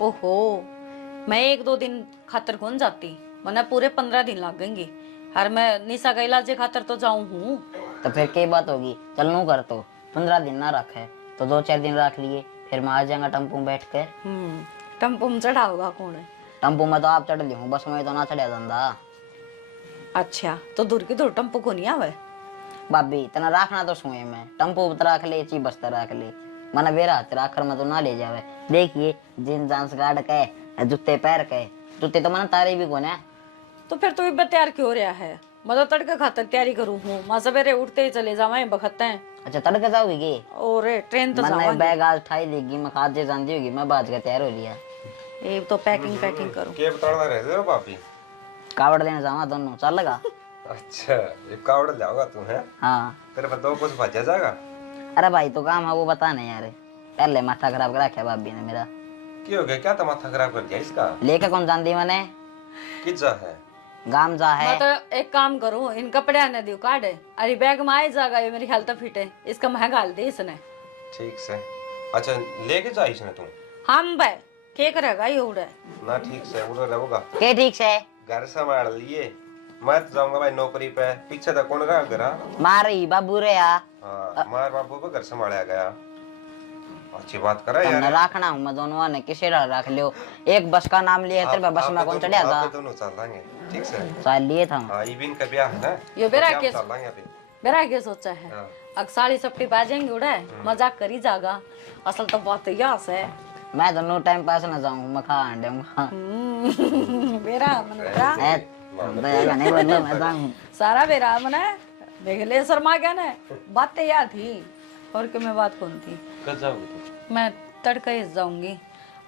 ओहो मैं 1-2 दिन खातर कौन जाती मने पूरे 15 दिन लगेंगे हर मैं निशा का इलाज खातर तो जाऊं हूँ तो फिर क्या बात होगी चलनू कर तो 15 दिन ना रखे तो 2-4 दिन रख लिए फिर मैं आ जाऊंगा टम्पू में बैठ कर। टम्पू में चढ़ा होगा कौन है टम्पू में तो आप चढ़ ली हूँ बस में तो ना चढ़ा धंधा। अच्छा तो दूर की दूर टम्पू को नहीं आवे भाभी तना रखना तो सुए में टम्पू रख ले ची बस्ता रख ले मना बेरा आखिर में तो ना ले जावे। देखिए जींस जांस गाड़ के जूते पैर के जूते तो मना तारे भी कोने तो फिर तू भी तैयार क्यों रहा है मैं तो तड़के खातर तैयारी करूँ हूँ माँ सवेरे उठते ही चले जावा बखते हैं। अच्छा तड़के जाओगी और ट्रेन तो मैंने बैग आज उठाई देगी मैं खाद जे जानती होगी मैं बाज के तैयार हो लिया ये तो पैकिंग करूँ के बताना रहे हो पापी कावड़ देने जावा दोनों चल लगा। अच्छा ये कावड़ जाओगा तू है हाँ तेरे पर दो कुछ भजा जाएगा। अरे भाई तो काम है वो बता नहीं यार पहले माथा खराब करा क्या भाभी ने मेरा क्यों हो गया क्या माथा खराब कर दिया इसका लेके कौन जानती मैंने किजा है गाम जा है मैं तो एक काम करूँ इन कपड़े आने दियो काट अरे बैग में आए जाएगा ये मेरी हेल्थ फिट है इसका महंगा दे इसने ठीक से अच्छा लेके जा इसने तू हम भाई क्या करेगा ये उड़े ना ठीक से उधर रहोगा के ठीक से घर संभाल लिए मैं तो जाऊंगा भाई नौकरी पे पीछे तक कौन रहा घर मारी बाबू रे या हाँ मार बाबू को घर संभाला गया अच्छी बात करा यार तुमने रखना हूँ मैं दोनों ने किसे रख लियो एक बस का नाम लिया तेरे बस में कौन चढ़ा था दोनों चल लेंगे ठीक से साल लिए था हाँ इबिन का ब्याह है ना ये बेरा के चल लेंगे अभी बेरा के सोचा है हाँ। अग साड़ी सपटी पा जाएंगे उड़े मजाक करी जागा असल तो बहुत यास है मैं तो नो टाइम पास ना जाऊँ मैं खा आंडूंगा बेरा मन बेरा नहीं बोलो मैं जाऊँ सारा बेरा मने देख ले शर्मा क्या ना बातें याद थी और कि मैं बात कौन थी कब जाओगे तुम मैं तड़के ही जाऊंगी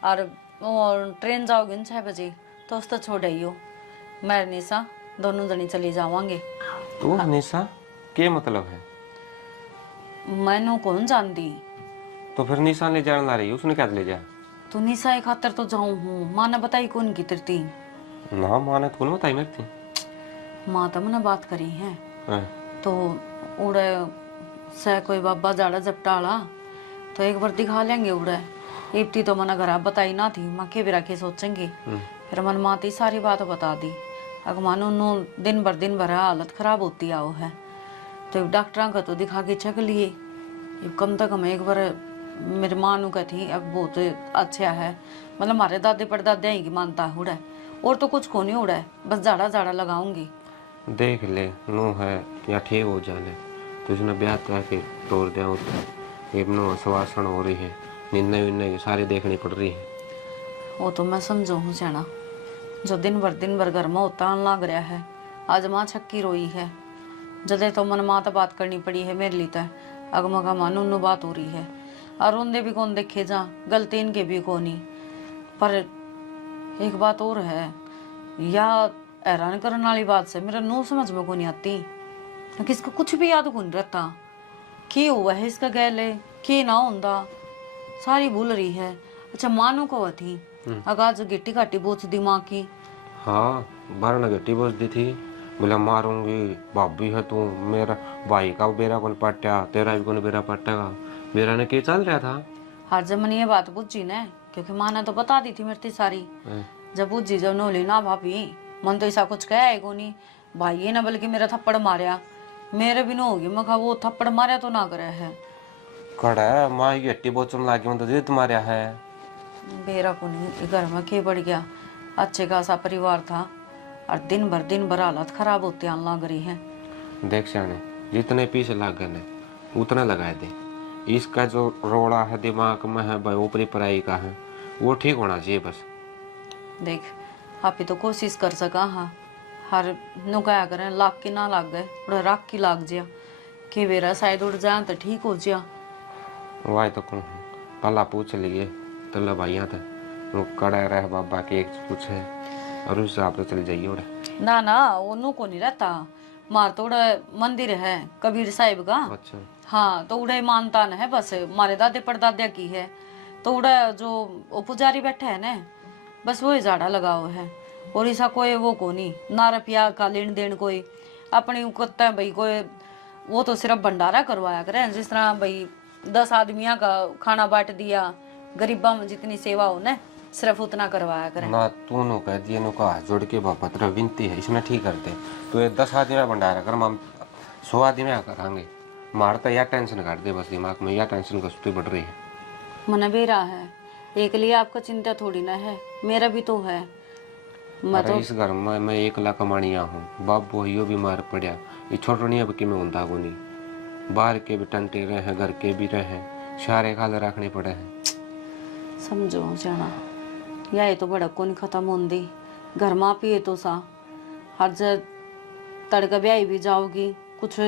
और ट्रेन जाओगी न 6 बजे तो उस तो छोड़ आई हो मैं निशा दोनों जनी चली जावांगे तो निशा क्या मतलब है? मैनू कौन जानती, तो फिर निशा ले जाने ला रही है, उसने क्या ले जा? तो निशा एक खातर तो जाऊं हूँ। माँ ने बताई कौन की तिरती, ना माने तो कौन बताई मेरे थी। माँ तो मैंने बात करी है। हाँ। तो उड़े से कोई बाबा जाड़ा जपटाला तो एक बार दिखा लेंगे उड़े। इप्ती तो मैंने घर बताई ना थी, माँ के बिरा के सोचेंगे। फिर मन माँ ती सारी बात बता दी। अगर मानो नो दिन भर हालत खराब होती आओ है, तो डॉक्टर का तो दिखा के चेक लिए। कम से कम एक बार मेरी माँ नु कहती अब बहुत अच्छा है, मतलब हमारे दादे परदादे ही की मानता है उड़ा, और तो कुछ को नहीं उड़ा है, बस जाड़ा जाड़ा लगाऊंगी। देख ले नो है या ठीक हो जाने, तो उसने ब्याह करके तोड़ दिया उतना। ये नो सवासन हो रही है, निर्णय विन्नय सारी देखनी पड़ रही है। वो तो मैं समझो हूँ जाना, जो दिन भर घर में होता लग रहा है। आज माँ छक्की रोई है, जदे तो मन माँ तो बात करनी पड़ी है मेरे लिए। तो अगमगा मान उन्नु बात हो रही है, और उनदे भी कौन देखे जा, गलती इनके भी कौन ही। पर एक बात और है, या हैरान करने वाली बात से मेरा नो समझ में को नहीं आती, क्योंकि इसका कुछ भी याद को नहीं रहता। क्या हुआ है इसका गैले, क्या ना होंदा, सारी भूल रही है। अच्छा मानो को थी आगाज गिट्टी काटी बोझ दिमाग की। हाँ बारह गट्टी बोझ दी थी, बोला मारूंगी, भाभी है तू, मेरा भाई का बेरा कौन पट्टा, तेरा भी कौन बेरा पट्टेगा। बेरा ने क्या चल रहा था। हर जब मैंने ये बात पूछी ना, क्योंकि माँ ने तो बता दी थी मेरी सारी। जब पूछी जब नोली ना भाभी मन तो ऐसा कुछ कहा है को नहीं, भाई ये ना बल्कि मेरा थप्पड़ मारिया, मेरे भी न होगी। मैं कहा वो थप्पड़ मारिया तो ना करे है कड़ा माँ की गट्टी बोचन लागी, मैं तो जिद मारिया है। बेरा को नहीं, घर में के बढ़ गया, अच्छे खासा परिवार था, और दिन भर हालत खराब होती लग रही है। देख सियाने जितने पीछे लग गए उतने लगाए दे। इसका जो रोड़ा है दिमाग में है भाई, ऊपरी पराई का है, वो ठीक होना चाहिए बस। देख आप ही तो कोशिश कर सका। हाँ हर नुकाया करें लाग की ना लाग गए, उड़ा राख की लाग जिया कि बेरा शायद उड़ जाए तो ठीक हो जिया। वाई तो कहूँ पला पूछ लिए तो भाइया था वो कड़ा रहे बाबा के एक पूछे और उस हिसाब से चले जाइए उड़े। ना ना वो नु को नहीं रहता, मार तो उड़ा मंदिर है कबीर साहिब का। अच्छा हाँ तो उड़े मानता न है, बस मारे दादे परदादे की है। तो उड़ा जो वो पुजारी बैठे है ना, बस वही झाड़ा लगाओ है, और ऐसा कोई वो को नहीं ना रुपया का लेन देन कोई अपनी कुत्ता भाई कोई। वो तो सिर्फ भंडारा करवाया करे, जिस तरह भाई 10 आदमियों का खाना बांट दिया, गरीबा में जितनी सेवा हो ना सिर्फ उतना करवाया करे। ना तू नो कह दिए नो का जोड़ के बाबा तेरा विनती है इसमें ठीक कर दे। तो ये 10 आदमी में भंडारा कर, हम 100 आदमी में करांगे। मारता या टेंशन काट दे बस दिमाग में, या टेंशन कसती बढ़ रही है। मन बेरा है एक लिए आपका चिंता थोड़ी ना है, मेरा भी तो है। मैं अरे तो इस घर में मैं 1 लाख कमानिया हूँ, बाप बोहियो बीमार पड़ा, ये छोटनिया भी किमें होता को नहीं, बाहर के भी टंटे रहे हैं, घर के भी रहे हैं, सारे खाले रखने पड़े हैं। समझो जाना या ये तो बड़क को नहीं खत्म होंदी, घर माँ पिए तो सा हर जब तड़का ब्याई भी जाओगी, कुछ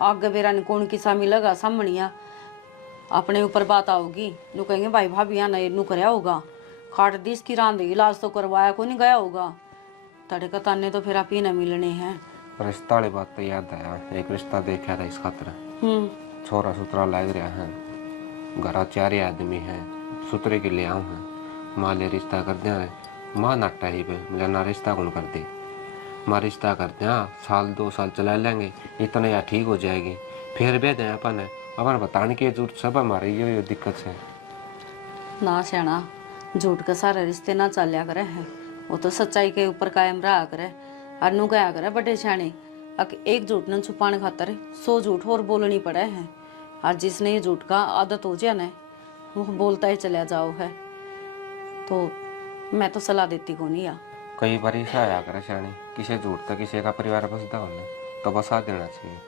आगे बेरा ने कौन की सा मिलेगा सामनिया अपने ऊपर बात आओगी, नु कहेंगे भाई भाभी यहाँ नू कराया होगा, खाट दिस की रांध इलाज तो करवाया को नहीं गया होगा, तड़का ताने तो फिर आप ही न मिलने हैं। रिश्ता वाली बात तो याद आया, एक रिश्ता देखा था इस खातर, छोरा सुतरा लग रहा है, घर 4 आदमी है, सुतरे के ले आऊँ है, माँ ले रिश्ता कर दिया है, माँ नट्टा ही पे मुझे ना रिश्ता कौन कर दे, माँ रिश्ता कर दिया 1-2 साल चला लेंगे, इतने या ठीक हो जाएगी, फिर भी दें अपन बताने की जरूरत सब हमारी ये दिक्कत है ना सियाना, झूठ का सारे रिश्ते ना चलिया करे हैं, वो तो सच्चाई के ऊपर कायम रहा करे, और नु गया करे बड़े सियाने। एक झूठ न छुपाने खातर 100 झूठ और बोलनी पड़े हैं, और जिसने ये झूठ का आदत हो जाए ना वो बोलता ही चला जाओ है। तो मैं तो सलाह देती को नहीं या कई बार ऐसा आया करे सियाने, किसी झूठ तक किसी का परिवार बसता होना तो बसा देना चाहिए,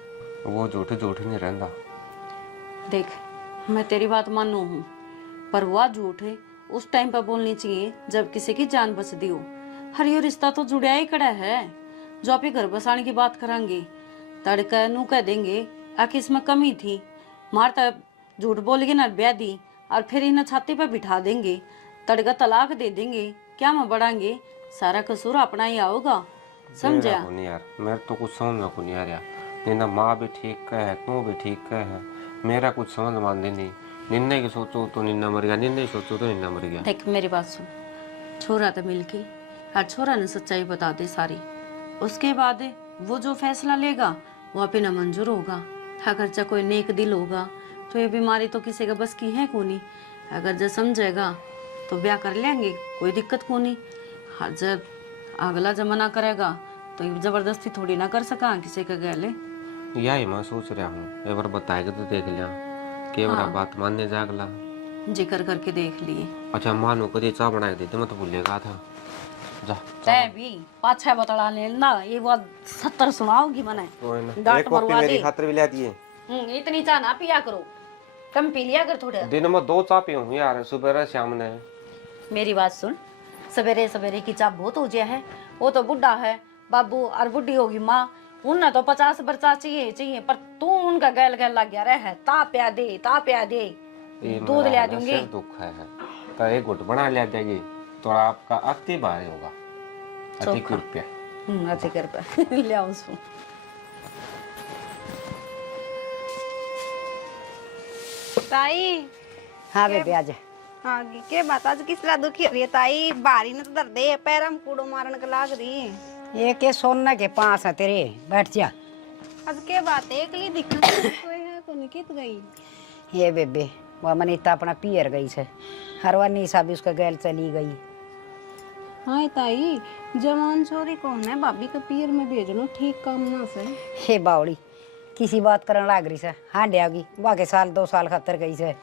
वो झूठ झूठ नहीं रहता। देख मैं तेरी बात मानू हूँ, पर वह झूठ है उस टाइम पर बोलनी चाहिए जब किसी की जान बचती हो। हर यो रिश्ता तो जुड़िया ही कड़ा है, जो आप ही घर बसाने की बात करांगे तड़का नू कह देंगे आखिर इसमें कमी थी, मारता झूठ बोल के ना ब्याह दी, और फिर इन्हें छाती पर बिठा देंगे, तड़का तलाक दे देंगे, क्या मैं बढ़ाएंगे, सारा कसूर अपना ही आओगा। समझा? मेरा को नहीं यार, मेरे तो कुछ समझ में को नहीं आ रहा। निन्ना माँ भी ठीक कह है, तू भी ठीक कह है, मेरा कुछ समझ मानते नहीं। निन्ने की सोचो तो निन्ना मर गया, निन्ने की सोचो तो निन्ना मर गया। देख मेरी बात सुन, छोरा तो मिल के हर छोरा ने सच्चाई बता दे सारी, उसके बाद वो जो फैसला लेगा वो अपना मंजूर होगा। अगर चाहे कोई नेक दिल होगा तो ये बीमारी तो किसी का बस की है को नहीं। अगर जब समझेगा तो ब्याह कर लेंगे, कोई दिक्कत को नहीं। हाँ, जब अगला जमाना करेगा तो ये जबरदस्ती थोड़ी ना कर सका किसी का गले। यही मैं सोच रहा हूँ, एक बार बताएगा तो देख लिया के बड़ा बात मानने जागला। जिक्र करके देख लिए। अच्छा मानो कभी चाय बना के देते, मैं तो भूलेगा था। जा चाहे भी पाछा बतला लेना, ये बात 70 सुनाओगी मने। कोई ना, डांट एक कॉपी मरवा मेरी दे। खातिर भी ले दिए। इतनी चाह ना पिया करो, कम पी लिया कर थोड़ा। दिन में 2 चाय पीऊँ यार, सुबह शाम ने। मेरी बात सुन, सवेरे सवेरे की चाह बहुत हो गया है। वो तो बुढ़ा है बाबू और बुढ़ी होगी माँ, उन्हें तो 50 बरसा चाहिए, पर तू उनका गैल गैल लग गया रहे। ता प्या दे ये दूध मेरा ले है ना, दूंगी। सिर दुख है तो एक घुट बना ले देगी तो आपका अति भारी होगा। अति कृपया। अच्छे कर पे ले आओ उसको। ताई हाँ बेबे आज हाँ के बात आज किस तरह दुखी हो रही है ताई? बारी ने तो दर्द है, पैर में कूड़ो मारन के लाग रही। ये के सोना के पास है तेरे, बैठ जा। आज के बात है एकली दिखना कोई है को निकित गई। ये बेबे वह मनीता अपना पियर गई से, हरवा निशा भी उसका गैल चली गई। हाँ ताई, जवान छोरी कौन है भाभी का पीर में भेजनो ठीक काम ना से। हे बावड़ी किसी बात करन लाग रही से, हाँ डेगी बाके साल 2 साल खातर गई से,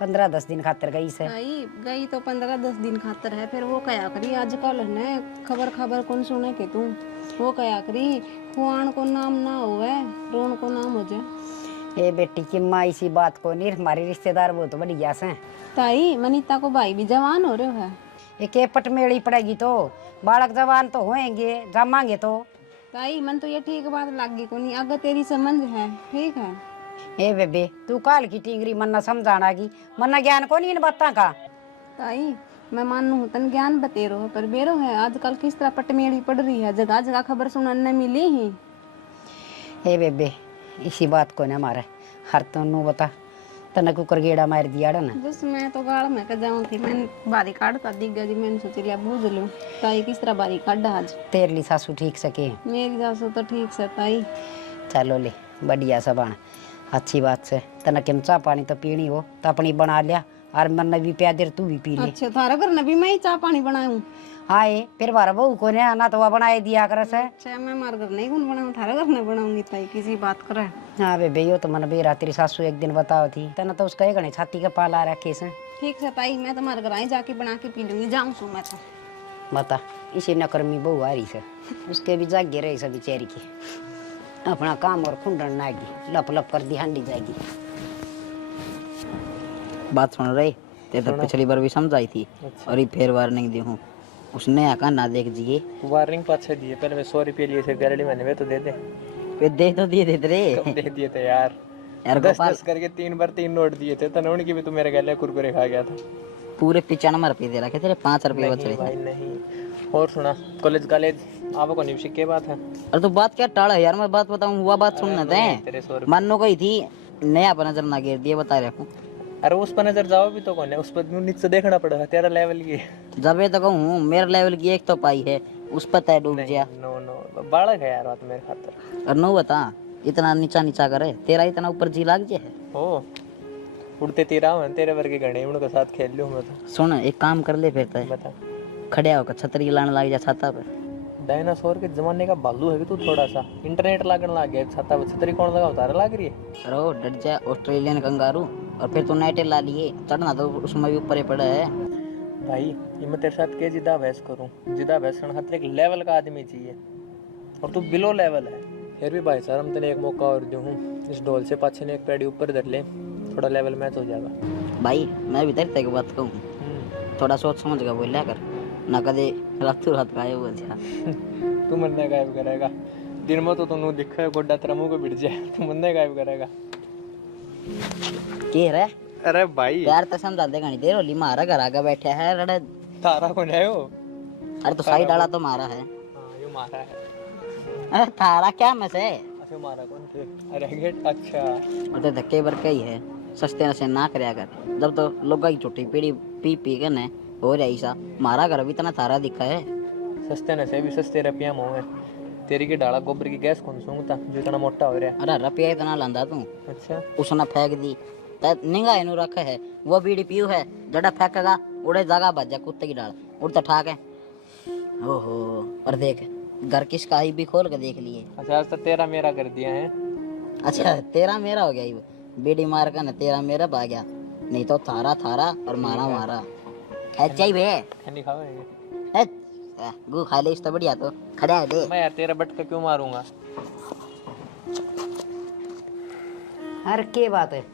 15-10 दिन खातर गई से। ताई गई तो 15-10 दिन खातर है, फिर वो कया करी आजकल है खबर कौन सुने के तू। वो कया करी खुआन को नाम ना होवे रोन को नाम हो जाए। ये बेटी की माँ इसी बात को नहीं, हमारे रिश्तेदार बहुत बढ़िया से। ताई मनीता को भाई भी जवान हो रहे है। ये के पटमेड़ी पड़ेगी तो बालक जवान तो होएंगे, जमाएंगे तो। ताई मन तो ये ठीक बात लगी को नहीं, अगर तेरी समझ है ठीक है। ए बेबे तू काल की टिंगरी मन्ना समझाना की, मन्ना ज्ञान को नहीं इन बातों का। ताई मैं मानू हूँ तन ज्ञान बतेरो है, पर बेरो है आजकल किस तरह पटमेड़ी पड़ रही है, जगह जगह खबर सुनने मिली ही। ए बेबे इसी बात को न मारे, हर तनु बता तने कुकर गेड़ा मार दिया ना। बस मैं तो गाड़ में के जाऊँ थी, मैंने बारी काटता दिख गया जी, मैंने सोची लिया बूझ लूँ। ताई किस तरह बारी काट आज? तेरे ली सासू ठीक सके? मेरी सासू तो ठीक से ताई। चलो ले बढ़िया सबन, अच्छी बात से। तना केम चाह पानी तो पीनी हो तो अपनी बना लिया, और मन भी प्या देर तू भी पी ले। अच्छा थारा घर ने भी मैं ही चाह पानी बनाऊं? हाँ ये फिर बार बहू को ने आना तो वह बनाए दिया कर से। अच्छा मैं मार घर नहीं कौन बनाऊं, थारा घर ने बनाऊंगी ताई, किसी बात करे। हाँ बेबे यो तो मन बेरा तेरी सासू एक दिन बताओ थी, तना तो उसका एक घने छाती के पाला रखे से। ठीक से ताई, मैं तुम्हारे घर आई जाके बना के पी लूंगी, जाऊँ सू मैं तो। बता इसी नकर्मी बहू आ रही से, उसके भी जागे रही से बेचारी की, अपना काम और खुंडन नागी लप लप कर दी हांडी जाएगी। बात सुन रही ते तो पिछली बार भी समझाई थी और ये फिर वार्निंग दी हूँ, उसने आका ना देख जिए। वार्निंग पाछे दिए, पहले मैं 100 रुपये लिए थे गारंटी मैंने, वे तो दे दे। वे दे तो दिए थे रे कम दे दिए थे यार, यार 10 गोपाल, 10 करके 3 बार 3 नोट दिए थे, तने उनकी भी तू मेरे गले कुरकुरे खा गया था। पूरे 95 रुपये दे रखे तेरे, 5 रुपये बच नहीं रहे भाई थे। नहीं। और सुना कॉलेज आप को निवशिक के बात है। अरे तो बात क्या टाड़ा है यार, मैं बात बताऊँ, हुआ बात सुनना तेरे थे। 100 रुपये मानो गई थी नया पर नजर ना गिर दिए, बता रहा हूँ। अरे उस पर नजर जाओ भी तो कौन है, उस पर नीचे देखना पड़ेगा तेरा लेवल की। जब ये तो कहूँ मेरे लेवल की एक तो पाई है, उस पर तय डूब गया। नो नो बालक है यार बात मेरे खातर। और नो बता इतना नीचा नीचा करे, तेरा इतना ऊपर जी लाग जाए। हो उड़ते तीरा हूँ तेरे वर्गे गणे, उनके साथ खेल लूँ मैं तो। सुन एक काम कर ले फिर तय, बता। खड़े होकर छतरी लाने लग जा छाता पे। डायनासोर के जमाने का बालू है तू, थोड़ा सा इंटरनेट लागने लग गया, छाता पे छतरी कौन लगा उतारा लाग रही है। अरे ओ डट जा ऑस्ट्रेलियन कंगारू, और फिर तू नाइटे ला लिए, चढ़ना तो उसमें भी ऊपर ही पड़ा है। भाई ये मैं तेरे साथ के जिदा बहस करूं, जिदा बहस करने खातिर एक लेवल का आदमी चाहिए, और तू बिलो लेवल है। फिर भी भाई सर हम तेने एक मौका और दूं हूं, इस ढोल से पाछे ने एक पैडी ऊपर धर ले, थोड़ा लेवल मैच हो जाएगा। भाई मैं भी तेरे बात कहूँ, थोड़ा सोच समझ कर बोलिया कर, ना कदे रातों रात गायब हो जा। तू मन्ने गायब करेगा, दिन में तो तू दिखा गोड्डा तेरा मुंह को बिट जाए, तू मन्ने गायब करेगा। के रे अरे भाई यार तो समझा देगा नहीं, देर होली मारा घर आगे बैठा है रड़े। तारा कौन है वो? अरे तो साइड डाला तो मारा है। हाँ ये मारा है। अरे थारा क्या मस है? अच्छा मारा कौन थे? अरे गेट अच्छा। और तो धक्के भर के ही है, सस्ते नशे ना करया कर। जब तो लोग की छोटी पीढ़ी पी पी के ने हो रहा ऐसा, मारा घर भी इतना थारा दिखा है। सस्ते नशे भी सस्ते रुपया में है। तेरी की डाला गोबर की गैस कौन सूंघता जो इतना मोटा हो रहा है? अरे रुपया इतना लांदा तू, अच्छा उसने फेंक दी। निगाह इनू रखा है, वो बीड़ी पीऊ है, जड़ा फेंकेगा उड़े जगह बच जा कुत्ते की डाल उड़ता ठाक है। ओहो, और देख घर किसका ही भी खोल के देख लिए। अच्छा आज तो तेरा मेरा कर दिया है। अच्छा तेरा मेरा हो गया ये, बीड़ी मार का ना तेरा मेरा भाग गया, नहीं तो थारा थारा और मारा मारा। अच्छा ही भे नहीं खाओगे? गु खा ले इस तो बढ़िया, तो खड़ा है दे। मैं यार तेरा बटका क्यों मारूंगा? अरे के बात है,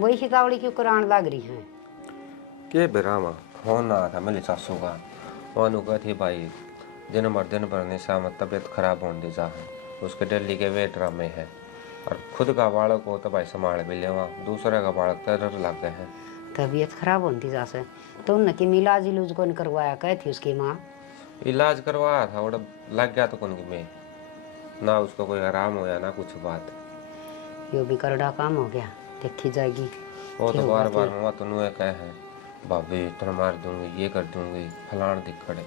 वही शिकावड़ी क्यों करान लग रही है? के बेरामा फोन आया था मेरी सासू का, वो कहती भाई दिन भर निशा में तबीयत खराब होने दी जा है, उसके दिल्ली के वे ड्रामे है, और खुद का बालक को तो भाई संभाल भी लेवा, दूसरे का बालक तरह लग गए हैं। तबीयत खराब होती जा से तो उन की मिलाज इलूज कौन करवाया, कहे थी उसकी माँ? इलाज करवाया था, वो लग गया तो कौन में ना उसको कोई आराम होया ना कुछ बात। यो भी करड़ा काम हो गया, देखी जाएगी। वो तो बार बार मम्मा तुन्हें कहे हैं भाभी तुम मार दूंगी, ये कर दूंगी, फलान दिक्कत है।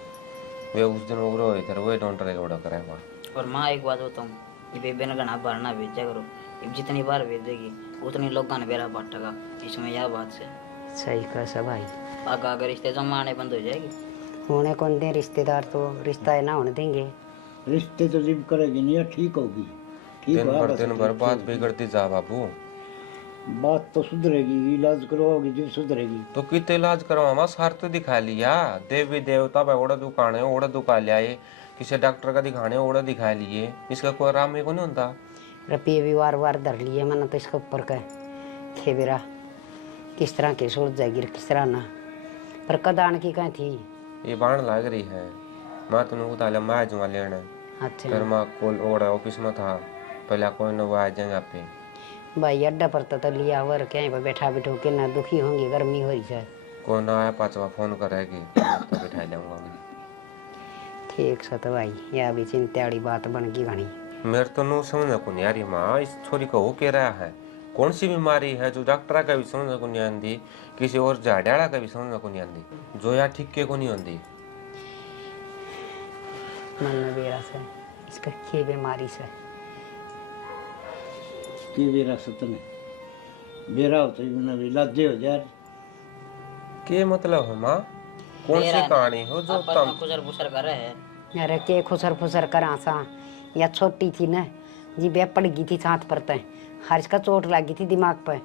वे उस दिन उग्र हुए थे, वही डॉक्टर का ऑर्डर करे हुआ। और माँ एक बात बताऊँ, ये बेबे ने घना भरना भेजा करो, अब जितनी बार भेजेगी उतनी लोग ने बेरा बांटेगा, इसमें यह बात से सही कह सब भाई, आगे अगर रिश्ते जमाने बंद हो जाएगी। होने कौन दे रिश्तेदार, तो रिश्ता है ना होने देंगे। रिश्ते तो जिब करेगी नहीं, ठीक होगी। ठीक दिन भर बात बिगड़ती जा बाबू। बात तो सुधरेगी, इलाज करवाओगी जब सुधरेगी। तो कितने इलाज करवा, सार तो दिखा लिया, देवी देवता भाई ओड़ा दुकाने ओड़ा दुका लिया, किसी डॉक्टर का दिखाने ओड़ा दिखा लिए, इसका कोई आराम में को नहीं होता। रुपये भी वार वार धर लिए मैंने, तो इसके ऊपर का खेबेरा किस तरह के सोच जाएगी किस तरह ना, पर कदान की कहीं थी ये बाण लग रही है। मैं तुमने उतार मैं जुआ लेना, अच्छा फिर मैं कोल ओड़ा ऑफिस में था, पहले कोई न वो आ जाएगा पे भाई अड्डा पर तो लिया वर कहीं पर बैठा बैठो के ना दुखी होंगी, गर्मी हो रही है। कोई ना आया पांचवा फोन करेगी तो बिठा जाऊंगा मैं। ठीक सा तो भाई, यह भी चिंता वाली बात बन गई घनी। मेरे तो नो समझ को नहीं आ रही माँ, इस छोरी को हो क्या रहा है, कौन सी बीमारी है जो डॉक्टर का भी समझ को नहीं आती, किसी और झाड़ियाड़ा का भी समझ को नहीं आती, जो यार ठीक के को नहीं आती। मन में बेरा से इसका के बीमारी से की बेरा सतने बेरा होते ही इलाज हो जाए। के मतलब है माँ, कौन सी कहानी हो जो तुम खुसर फुसर कर रहे हैं? अरे के खुसर फुसर करा सा, या छोटी थी ना जी, बे पड़ गई थी साथ पर तय, हर इसका चोट लगी थी दिमाग पर,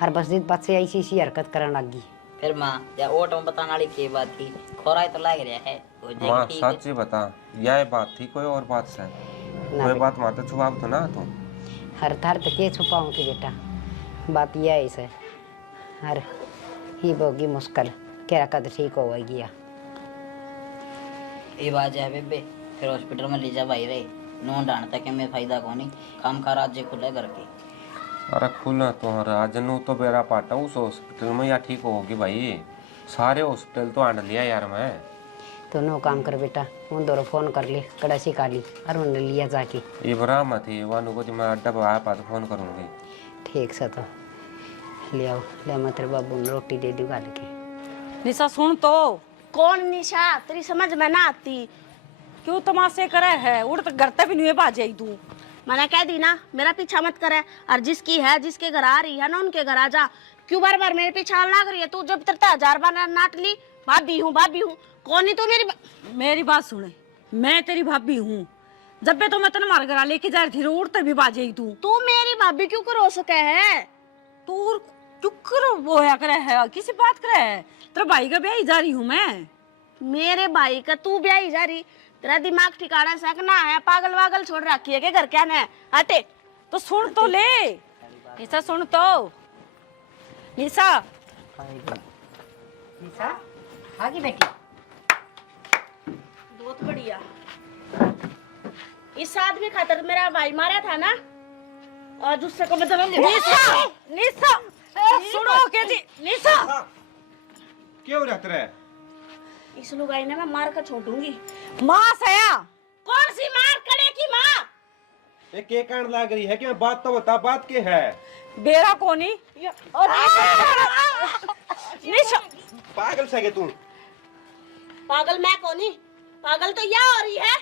हर बस दिन बाद से ऐसी ऐसी हरकत करने लगी। फिर माँ या ओट में बताने वाली की बात थी, खोरा तो लग रहा है हो जाएगी माँ, ठीक है। सच्ची बता यह बात थी कोई और बात से? कोई बात माँ तो छुपा तो ना तुम। हर थार तो के छुपाऊँ की बेटा, बात यह है इसे, हर ही बोगी मुश्किल क्या कद ठीक हो गया। ये बात है बेबे, फिर हॉस्पिटल में ले जा भाई रे, नून डांटता कि मैं फायदा को नहीं, काम का राज्य खुले करके। अरे खुला तो आज नू तो बेरा पाटा उस हॉस्पिटल में, या ठीक होगी भाई, सारे हॉस्पिटल तो आंड लिया यार मैं। तो नो काम कर बेटा, उन दोनों फोन कर ले कड़ासी काली और उन्हें लिया जाके। इब्राहिम थी वानु को मैं अड्डा पर आया पास फोन करूंगी। ठीक सा तो ले आओ, ले मैं तेरे बाबू ने रोटी दे दी गाल के। निशा सुन तो, कौन निशा, तेरी समझ में ना आती। क्यों तमाशे करे है, उड़ तो घर तक भी नहीं बाजे तू। मैंने कह दी ना मेरा पीछा मत करे, और जिसकी है जिसके घर आ रही है ना उनके घर आ जा। क्यों बार बार मेरे पीछे लग रही है? तू जब तक 1000 बार नाट ली भाभी हूँ भाभी हूँ, कौन ही तू मेरी बात सुने, मैं तेरी भाभी हूँ, जब भी तो मैं तेने मार घर लेके जा रही थी, उड़ते भी बाजे तू मेरी भाभी क्यों करो सके है? तू चुकर बोया करे है, किसी बात करे है, तेरे भाई का ब्याह जा रही हूँ मैं। मेरे भाई का तू ब्याह जा रही? तेरा दिमाग ठिकाना सकना है, पागल वागल छोड़ रखी है के घर क्या ने? हटे तो सुन तो ले निशा, सुन तो निशा। निशा आगे बेटी, बहुत बढ़िया। इस आदमी खातर मेरा भाई मारा था ना, और उससे को मतलब निशा निशा सुनो के जी, निशा क्यों रहते रहे? इस लुगाई ने मैं मार कर छोड़ूंगी। मां सया, कौन सी मार? कड़े की मार ये के कारण लाग रही है कि बात तो बता, बात के है? बेरा कोनी निशा पागल सगे तू? पागल मैं कौनी? पागल तो यह हो रही है।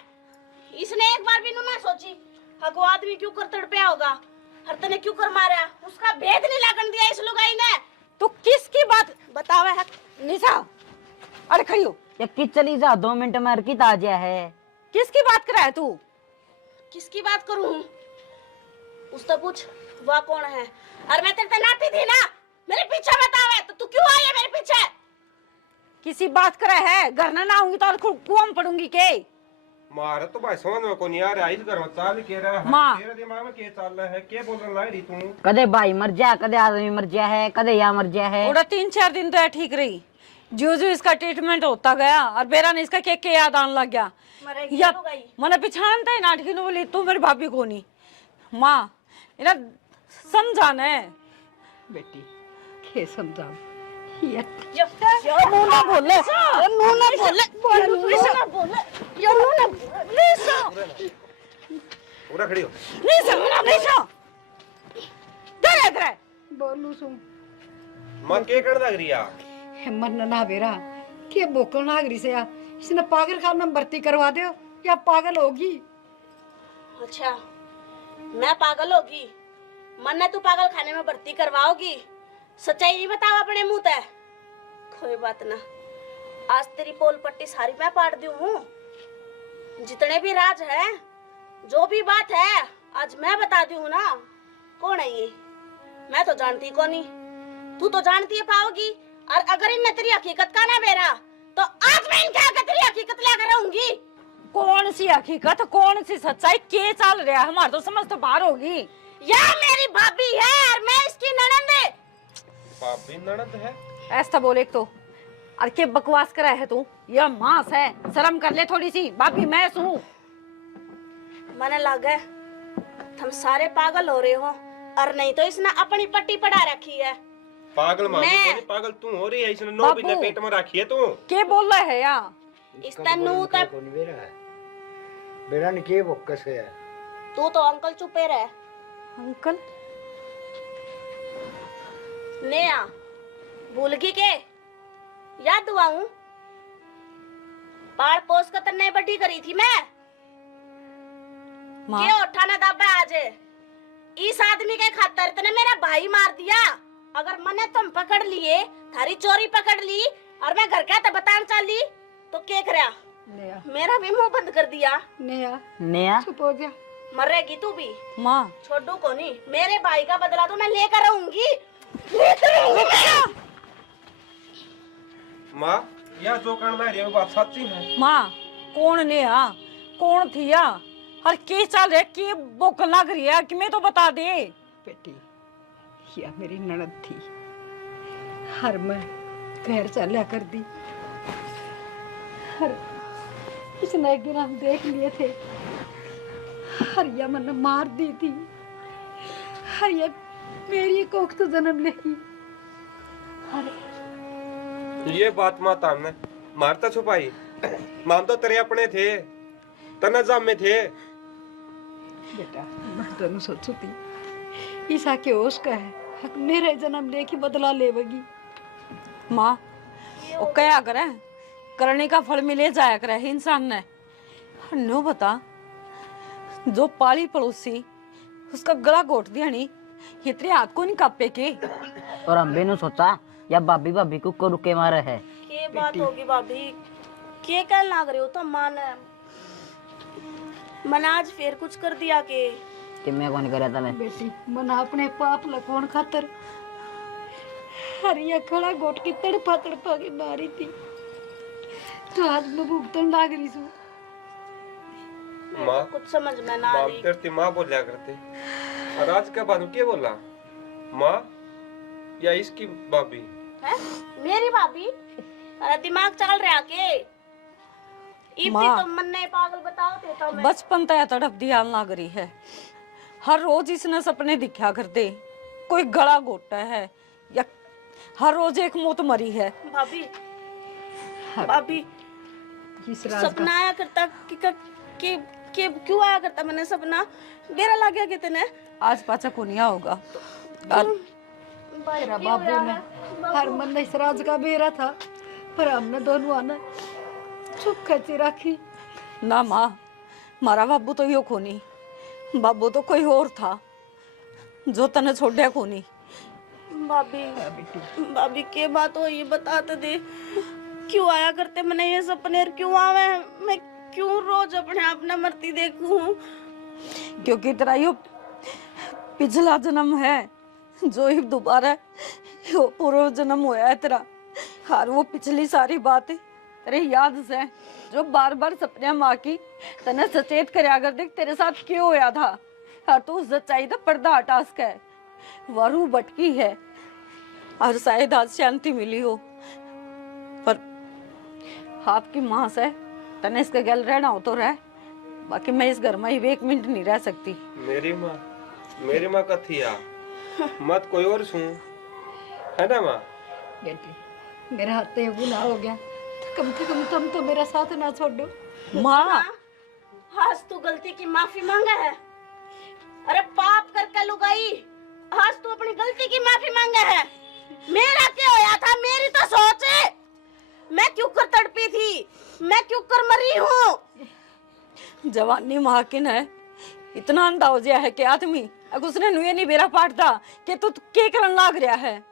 इसने एक बार भी ना सोची हको आदमी क्यों कर तड़पया होगा, हर तने क्यों कर मारा, उसका भेद नहीं लागन दिया इस लुगाई ने। तू किसकी बात बतावे है निशा? अरे खड़ी हो, या कि चली जा 2 मिनट में अर्की ताजा है। किसकी बात कर रहा है तू? किसकी बात करूं? उससे पूछ वह कौन है। और मैं तेरे नाती थी ना, मेरे पीछे बतावे तो तू क्यों आई है मेरे पीछे? किसी बात कर रहा है? घर ना आऊंगी तो कुआं में पड़ूंगी के? मारे तो भाई समझ में को नहीं आ रहा, इस घर में चाल के रहा है, माँ। तेरे दिमाग में क्या चल रहा है, क्या बोलने लग रही तू? कदे भाई मर जा, कदे आदमी मर जा है, कदे या मर जा है। ओड़ा 3-4 दिन तो है ठीक रही, जो जो इसका ट्रीटमेंट होता गया और बेरा ने इसका के याद आने लग गया। मरेगी या लुगाई। मने पिछानता है नाटकी नु बोली तू मेरी भाभी को नहीं। माँ इना समझाना है बेटी के समझाओ ये मुंह ना बोले, मुंह ना बोले, मुंह ना बोले, मुंह ना बोले। पूरा खड़ी हो। निशा डरे डरे बोलू सुन मां के कर लग रही है? हिम्मत ना बेरा के बोकल नागरी से या इसने पागल खाने में भर्ती करवा दो या पागल होगी। अच्छा मैं पागल होगी, मन तू पागल खाने में भर्ती करवाओगी? सच्चाई नहीं बताओ अपने मुंह ते। कोई बात ना, आज तेरी पोल पट्टी सारी मैं पाट दी हूँ। जितने भी राज है, जो भी बात है, आज मैं बता दी हूँ ना। कौन है ये? मैं तो जानती को नहीं, तू तो जानती है पाओगी। और अगर इनने तेरी हकीकत का ना बेरा तो आज मैं इनके आगे तेरी हकीकत लेकर रहूंगी। कौन सी हकीकत, कौन सी सच्चाई, के चल रहा है? हमारे तो समझ तो बाहर होगी। यह मेरी भाभी है और मैं इसकी ननद है। भाभी ननद है? ऐसा बोले तो और के बकवास करा है तू? यह मांस है, शर्म कर ले थोड़ी सी। भाभी मैं सुनू? मने लगे तुम सारे पागल हो रहे हो, और नहीं तो इसने अपनी पट्टी पढ़ा रखी है। पागल मामी मैं- को नहीं, पागल तू हो रही है। इसने 9 महीने बाबू। पेट में रखी है तू। के बोल रहा है या? इस तनु तब को नहीं बेरा है, बेरा ने के बोकस है। तू तो अंकल चुपे रहे। अंकल नेहा भूल गई के? याद दुआऊं पाड़ पोस कर तन्ने बड़ी करी थी मैं। माँ के उठाना दाबा आज इस आदमी के खातर तने मेरा भाई मार दिया। अगर मने तुम पकड़ लिए, थारी चोरी पकड़ ली और मैं घर का तो बतान चली तो क्या करया? नया मेरा भी मुंह बंद कर दिया। नया नया चुप हो जा। मरेगी तू भी, माँ छोड़ू को नहीं। मेरे भाई का बदला तो मैं लेकर रहूंगी, लेकर रहूंगी मैं। माँ यह जो करना है वो बात सच्ची है। माँ कौन ने आ, कौन थी या और के चल रहा, के बुक लग रही है कि मैं तो बता दे। बेटी या मेरी ननद थी, हर मैं घर चला कर दी। हर इसने एक दिन हम देख लिए थे, हरिया मन मार दी थी। हरिया मेरी कोख तो जन्म लेगी। ये बात माँ तामने मारता छुपाई। माम तो तेरे अपने थे, तनजाम में थे। बेटा मैं तो सोचू थी ईसा के होश का है, हक मेरे जन्म लेके बदला लेवगी। माँ वो क्या करे, करने का फल मिले जाया करे इंसान ने। नो बता, जो पाली पड़ोसी उसका गला घोट दिया नहीं, ये तेरे हाथ को नहीं कापे के? और हम भी ने सोचा या भाभी भाभी को रुके मारे है। के बात होगी भाभी, के कह लाग रहे हो तो मन आज फिर कुछ कर दिया के मैं कौन करे तने? बेटी मन अपने पाप लकौन खातर हरिया खड़ा गोट की तड़पा के मारी थी, तो आज मैं भुगतन लाग रही हूँ। माँ कुछ समझ में ना आ माँ रही। तेरी माँ बोलिया करते, और आज क्या बात क्या बोला? माँ या इसकी भाभी? है मेरी भाभी? अरे दिमाग चल रहा के? इतनी माँ। तो मन ने पागल बताओ थे तो मैं। बचपन तय तड़प दिया लग रही है। हर रोज इसने सपने दिखा करते, कोई गला घोटा है या हर रोज एक मौत मरी है। भाभी भाभी इस राज का सपना आया करता कि कि क्यों आया करता मैंने सपना? बेरा लग गया कितने? आज पाचा को नहीं होगा। तेरा बाबू ने हर मन ने इस राज का बेरा था, पर हमने दोनों आना चुप खची रखी। ना माँ, मारा बाबू तो यो कोनी, बाबू तो कोई और था जो तने छोड़या कोनी। भाभी के बात हो ये बताते दे, क्यों आया करते मैंने ये सपने और क्यों आवे? मैं क्यों रोज अपने आप ने मरती देखूं? क्योंकि तेरा यो पिछला जन्म है जो ही दोबारा यो पूर्व जन्म होया है तेरा। और वो पिछली सारी बातें तेरे याद से जो बार बार सपने माँ की तने सचेत करया कर देख तेरे साथ क्यों होया था। और तू सच्चाई का पर्दा हटा सके, वरू भटकी है और शायद आज शांति मिली हो, पर आपकी माँ से तने इसके गल रहना हो तो रह, बाकी मैं इस घर में ही 1 मिनट नहीं रह सकती। मेरी माँ कथी आ मत कोई और सुन, है ना माँ? बेटी मेरे हाथ से गुनाह हो गया, तो कम से कम तुम तो मेरा साथ ना छोड़ो। माँ आज तू गलती की माफी मांगा है? अरे पाप करके लुगाई, आज तू अपनी गलती की माफी मांगा है? मेरा क्या होया था? मेरी तो सोच है, मैं क्यों कर तड़पी थी, मैं क्यों कर मरी हूँ? जवानी महाकिन है, इतना अंधा हो गया है कि आदमी अगर उसने नुए नहीं बेरा पाटता कि तू के करन लाग रहा है।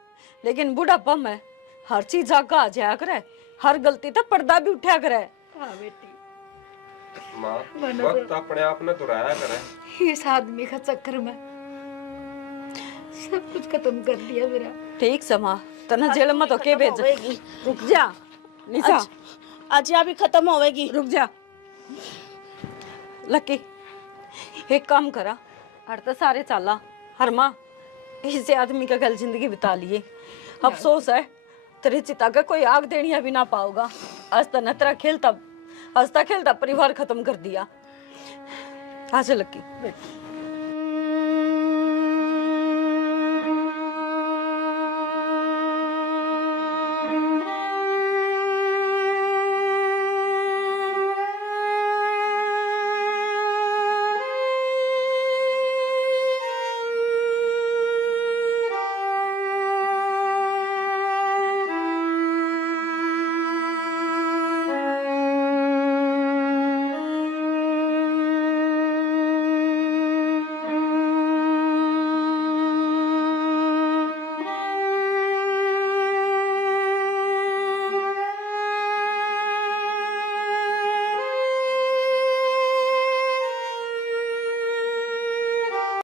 लेकिन बुढ़ापा में हर चीज आगा आ जाया करे, हर गलती तो पर्दा भी उठा करे। हाँ बेटी, माँ वक्त अपने आप ने दुराया करे। इस आदमी का चक्कर में सब कुछ खत्म कर दिया मेरा। ठीक समा तना जेल में तो के भेज। रुक जा निशा, आज यहाँ भी खत्म होवेगी। रुक जा लकी, एक काम करा हर तो सारे चाला हर माँ इसे आदमी का गल जिंदगी बिता लिए। अफसोस है तेरी चिता का कोई आग देनी भी ना पाओगा। आज तो नतरा खेलता हंसता खेलता परिवार खत्म कर दिया। आ जा लकी।